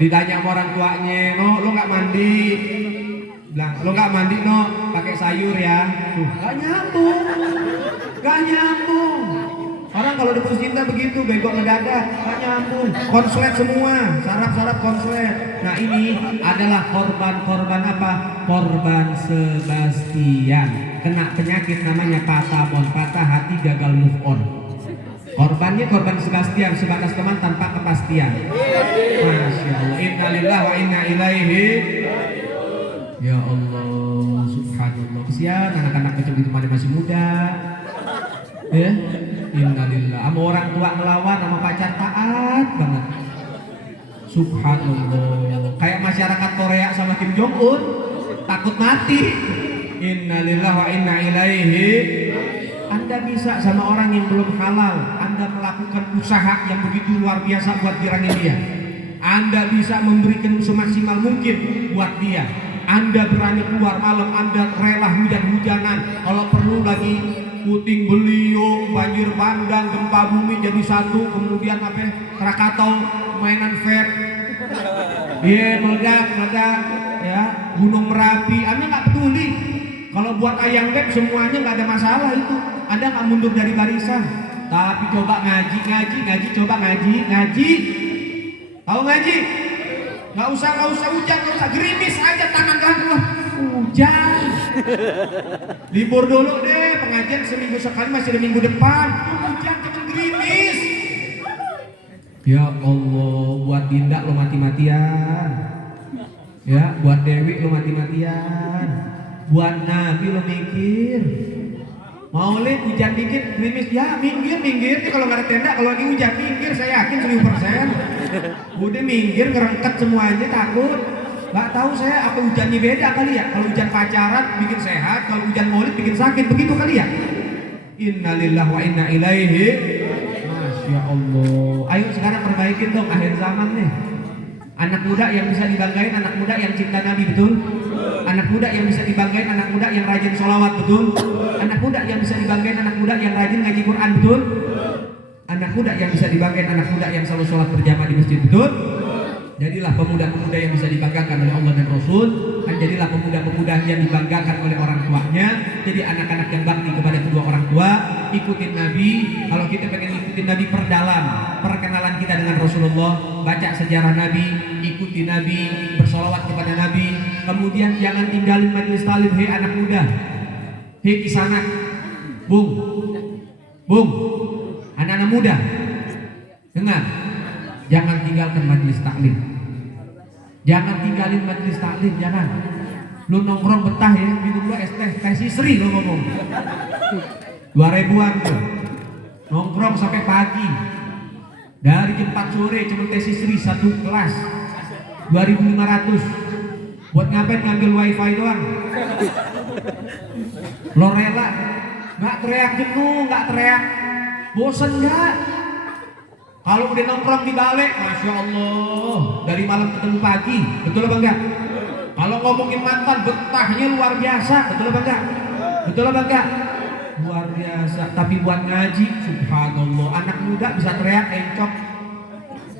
Ditanya sama orang tuanya, no lo nggak mandi? Bilang lo nggak mandi no, pakai sayur ya. Tuh nggak nyambung, nggak nyambung. Orang kalau udah putus cinta begitu, bego ngedadak, nggak nyambung. Konslet semua, saraf-saraf konslet. Nah ini adalah korban apa? Korban Sebastian. Kena penyakit namanya patamon, patah hati, gagal move on. Korbannya korban Sebastian, sebatas teman tanpa kepastian. Masya Allah. Innalillahi wa inna ilaihi. Ya Allah, subhanallah. Kesian anak-anak kecil itu masih muda. Ya. Innalillah. Sama orang tua ngelawan, sama pacar taat banget. Subhanallah. Kayak masyarakat Korea sama Kim Jong Un, takut mati. Innalillah wa inna ilaihi. Anda bisa sama orang yang belum halal, Anda melakukan usaha yang begitu luar biasa buat kirangin dia. Anda bisa memberikan semaksimal mungkin buat dia. Anda berani keluar malam, Anda rela hujan-hujanan. Kalau perlu lagi puting beliung, banjir bandang, gempa bumi jadi satu, kemudian Krakatau, mainan vape, meledak, ya, Gunung Merapi, Anda nggak peduli. Kalau buat ayam vape semuanya nggak ada masalah itu, Anda nggak mundur dari barisan. Tapi coba ngaji, coba ngaji, tahu ngaji? Nggak usah hujan, nggak usah gerimis aja tangan keluar. Hujan. Libur dulu deh, pengajian seminggu sekali, masih ada minggu depan. Hujan jangan gerimis. Ya Allah, buat Dinda lo mati-matian. Ya, buat Dewi lo mati-matian. Buat Nabi lo mikir. Maulid hujan dikit, gerimis, ya minggir. Kalau nggak ada tenda, kalau lagi hujan minggir, saya yakin 1000%. Udah minggir, ngerengket semuanya, takut. Gak tahu saya apa hujannya beda kali ya. Kalau hujan pacaran bikin sehat, kalau hujan maulid bikin sakit, begitu kali ya. Innalillahi wa inna ilaihi. Masya Allah. Ayo sekarang perbaikin dong akhir zaman nih. Anak muda yang bisa dibanggain, anak muda yang cinta Nabi, betul? Anak muda yang bisa dibanggain, anak muda yang rajin sholawat, betul? Anak muda yang bisa dibanggain, anak muda yang rajin ngaji Quran, betul? Anak muda yang bisa dibanggain, anak muda yang selalu sholat berjamaah di masjid, betul? Jadilah pemuda-pemuda yang bisa dibanggakan oleh Allah dan Rasul, dan jadilah pemuda-pemuda yang dibanggakan oleh orang tuanya. Jadi anak-anak yang bakti kepada kedua orang tua, ikutin Nabi. Kalau kita pengen ikutin Nabi, perdalam perkenalan kita dengan Rasulullah, baca sejarah Nabi, ikuti Nabi, bersolawat kepada Nabi. Kemudian jangan tinggalin majelis talim, hei anak muda, hei kisanak, bung, anak-anak muda, dengar. Jangan tinggalkan majelis taklim. Jangan tinggalin majelis taklim, jangan. Lu nongkrong betah ya, minum lu es teh sisri lu ngomong. 2000-an tuh. Nongkrong sampai pagi. Dari jam 4 sore cuma teh sisri satu kelas. 2.500. Buat ngapain ngambil wifi doang? Lo rela? Nggak teriak jenuh, nggak teriak bosen nggak? Kalau udah nongkrong di balik, Masya Allah, dari malam ketemu pagi, betul apa enggak? Kalau ngomongin mantan, betahnya luar biasa, betul apa enggak? Betul apa enggak? Luar biasa. Tapi buat ngaji, subhanallah, anak muda bisa teriak encok,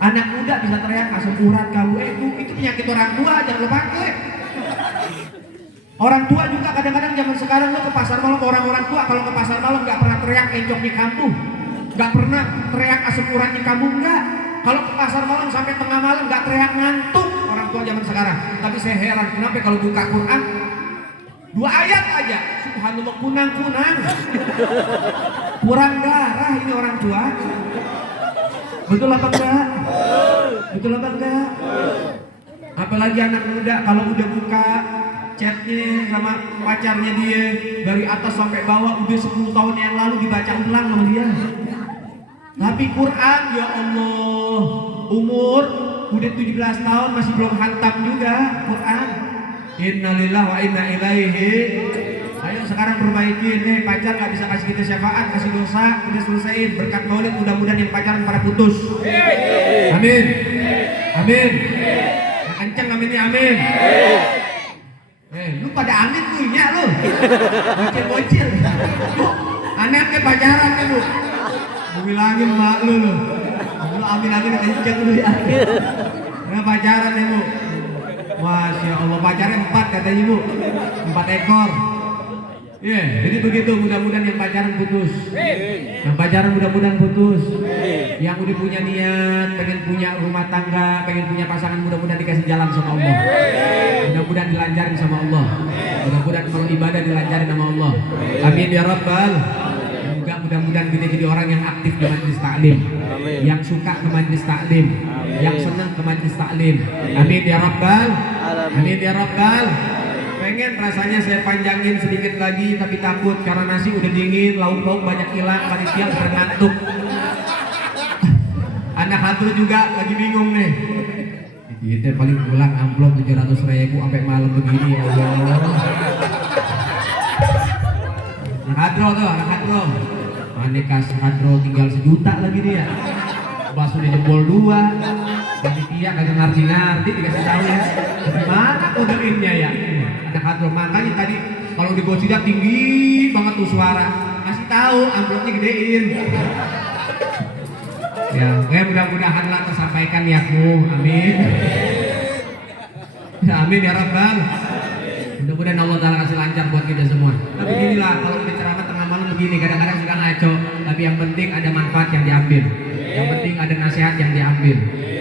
anak muda bisa teriak asam urat, kalau itu penyakit orang tua, jangan lo pakai. Orang tua juga kadang-kadang zaman sekarang lo ke pasar malam, orang-orang tua kalau ke pasar malam nggak pernah teriak encok di kampung. Gak pernah teriak asam urat di kampung, enggak. Kalau ke pasar malam sampai tengah malam gak teriak ngantuk orang tua zaman sekarang. Tapi saya heran kenapa kalau buka Quran 2 ayat aja, subhanallah, kunang-kunang. Kurang darah ini orang tua. Betul apa enggak? Betul apa enggak? Apalagi anak muda kalau udah buka chatnya sama pacarnya dia dari atas sampai bawah udah 10 tahun yang lalu dibaca ulang sama dia. Tapi Quran, ya Allah, umur udah 17 tahun masih belum hantam juga Quran. Innalillahi wa inna ilaihi. Ayo sekarang perbaikin nih, pacar gak bisa kasih kita syafaat, kasih dosa, udah selesaiin. Berkat maulid mudah-mudahan yang pacaran pada putus. Amin. Amin. Kenceng aminnya amin. Lu pada amin punya lu. Bocil-bocil. Anaknya pacaran kan lu. Gua bilangin mak lu. Lu amin-amin kenceng lu ya. Nah, pacaran ya bu. Masya Allah, pacarnya 4 katanya bu. 4 ekor. Jadi begitu, mudah-mudahan yang pacaran putus. Yang pacaran mudah-mudahan putus. Yang udah punya niat, pengen punya rumah tangga, pengen punya pasangan, mudah-mudahan dikasih jalan sama Allah. Mudah-mudahan dilancarin sama Allah. Mudah-mudahan kalau ibadah dilancarin sama Allah. Amin ya Rabbal. Juga mudah-mudahan kita jadi orang yang aktif di majelis taklim, yang suka ke majelis taklim, yang senang ke majelis taklim. Amin ya Rabbal. Amin ya Rabbal. Pengen rasanya saya panjangin sedikit lagi, tapi takut karena nasi udah dingin, lauk-lauk banyak hilang, panitia udah ngantuk. Anak hatur juga lagi bingung nih. Kita paling pulang amplop 700.000 sampai malam begini ya Allah. Anak hadro tuh, anak hadro. Manikas hadro tinggal 1 juta lagi dia. Bas udah jebol 2. Panitia kagak ngerti-ngerti dikasih tahu ya. Gimana kodeinnya ya? Anak hadro, makanya tadi kalau di gosidak tinggi banget tuh suara. Kasih tahu amplopnya gedein. Ya, mudah-mudahan lah tersampaikan niatmu. Amin. Ya, amin ya Rabbal. Mudah-mudahan Allah Ta'ala kasih lancar buat kita semua. Tapi inilah kalau udah ceramah tengah malam begini, kadang-kadang suka ngaco. Tapi yang penting ada manfaat yang diambil. Yang penting ada nasihat yang diambil.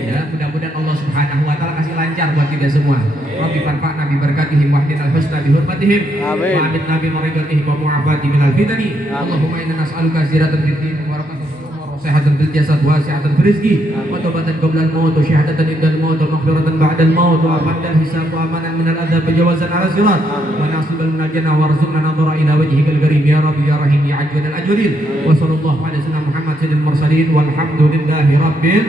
Ya, mudah-mudahan Allah Subhanahu wa Ta'ala kasih lancar buat kita semua. Rabbi farfa'na bi barakatihim wahdina al-husna bi hurmatihim. Amin. Wa amitna bi maridatihi wa mu'afati minal fitani. Allahumma inna nas'aluka ziyaratan fid din wa barakatuh. Sehatan fil jasad wa sihatan fil rizqi wa taubatan qabla al-maut wa syahadatan indal maut wa maghfiratan ba'da al-maut wa amandan hisab wa amanan min al-adzab jawazan ala sirat wa nasibal munajjana warzuqna nadhara ila wajhikal karim ya rabbi ya rahim ya ajwad al-ajwadin wa sallallahu ala sayyidina Muhammad sayyidil mursalin walhamdulillahi rabbil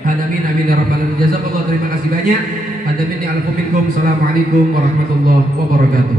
alamin. Amin ya rabbal alamin. Jazakallahu, terima kasih banyak. Hadamin ya alaikum. Assalamualaikum warahmatullahi wabarakatuh.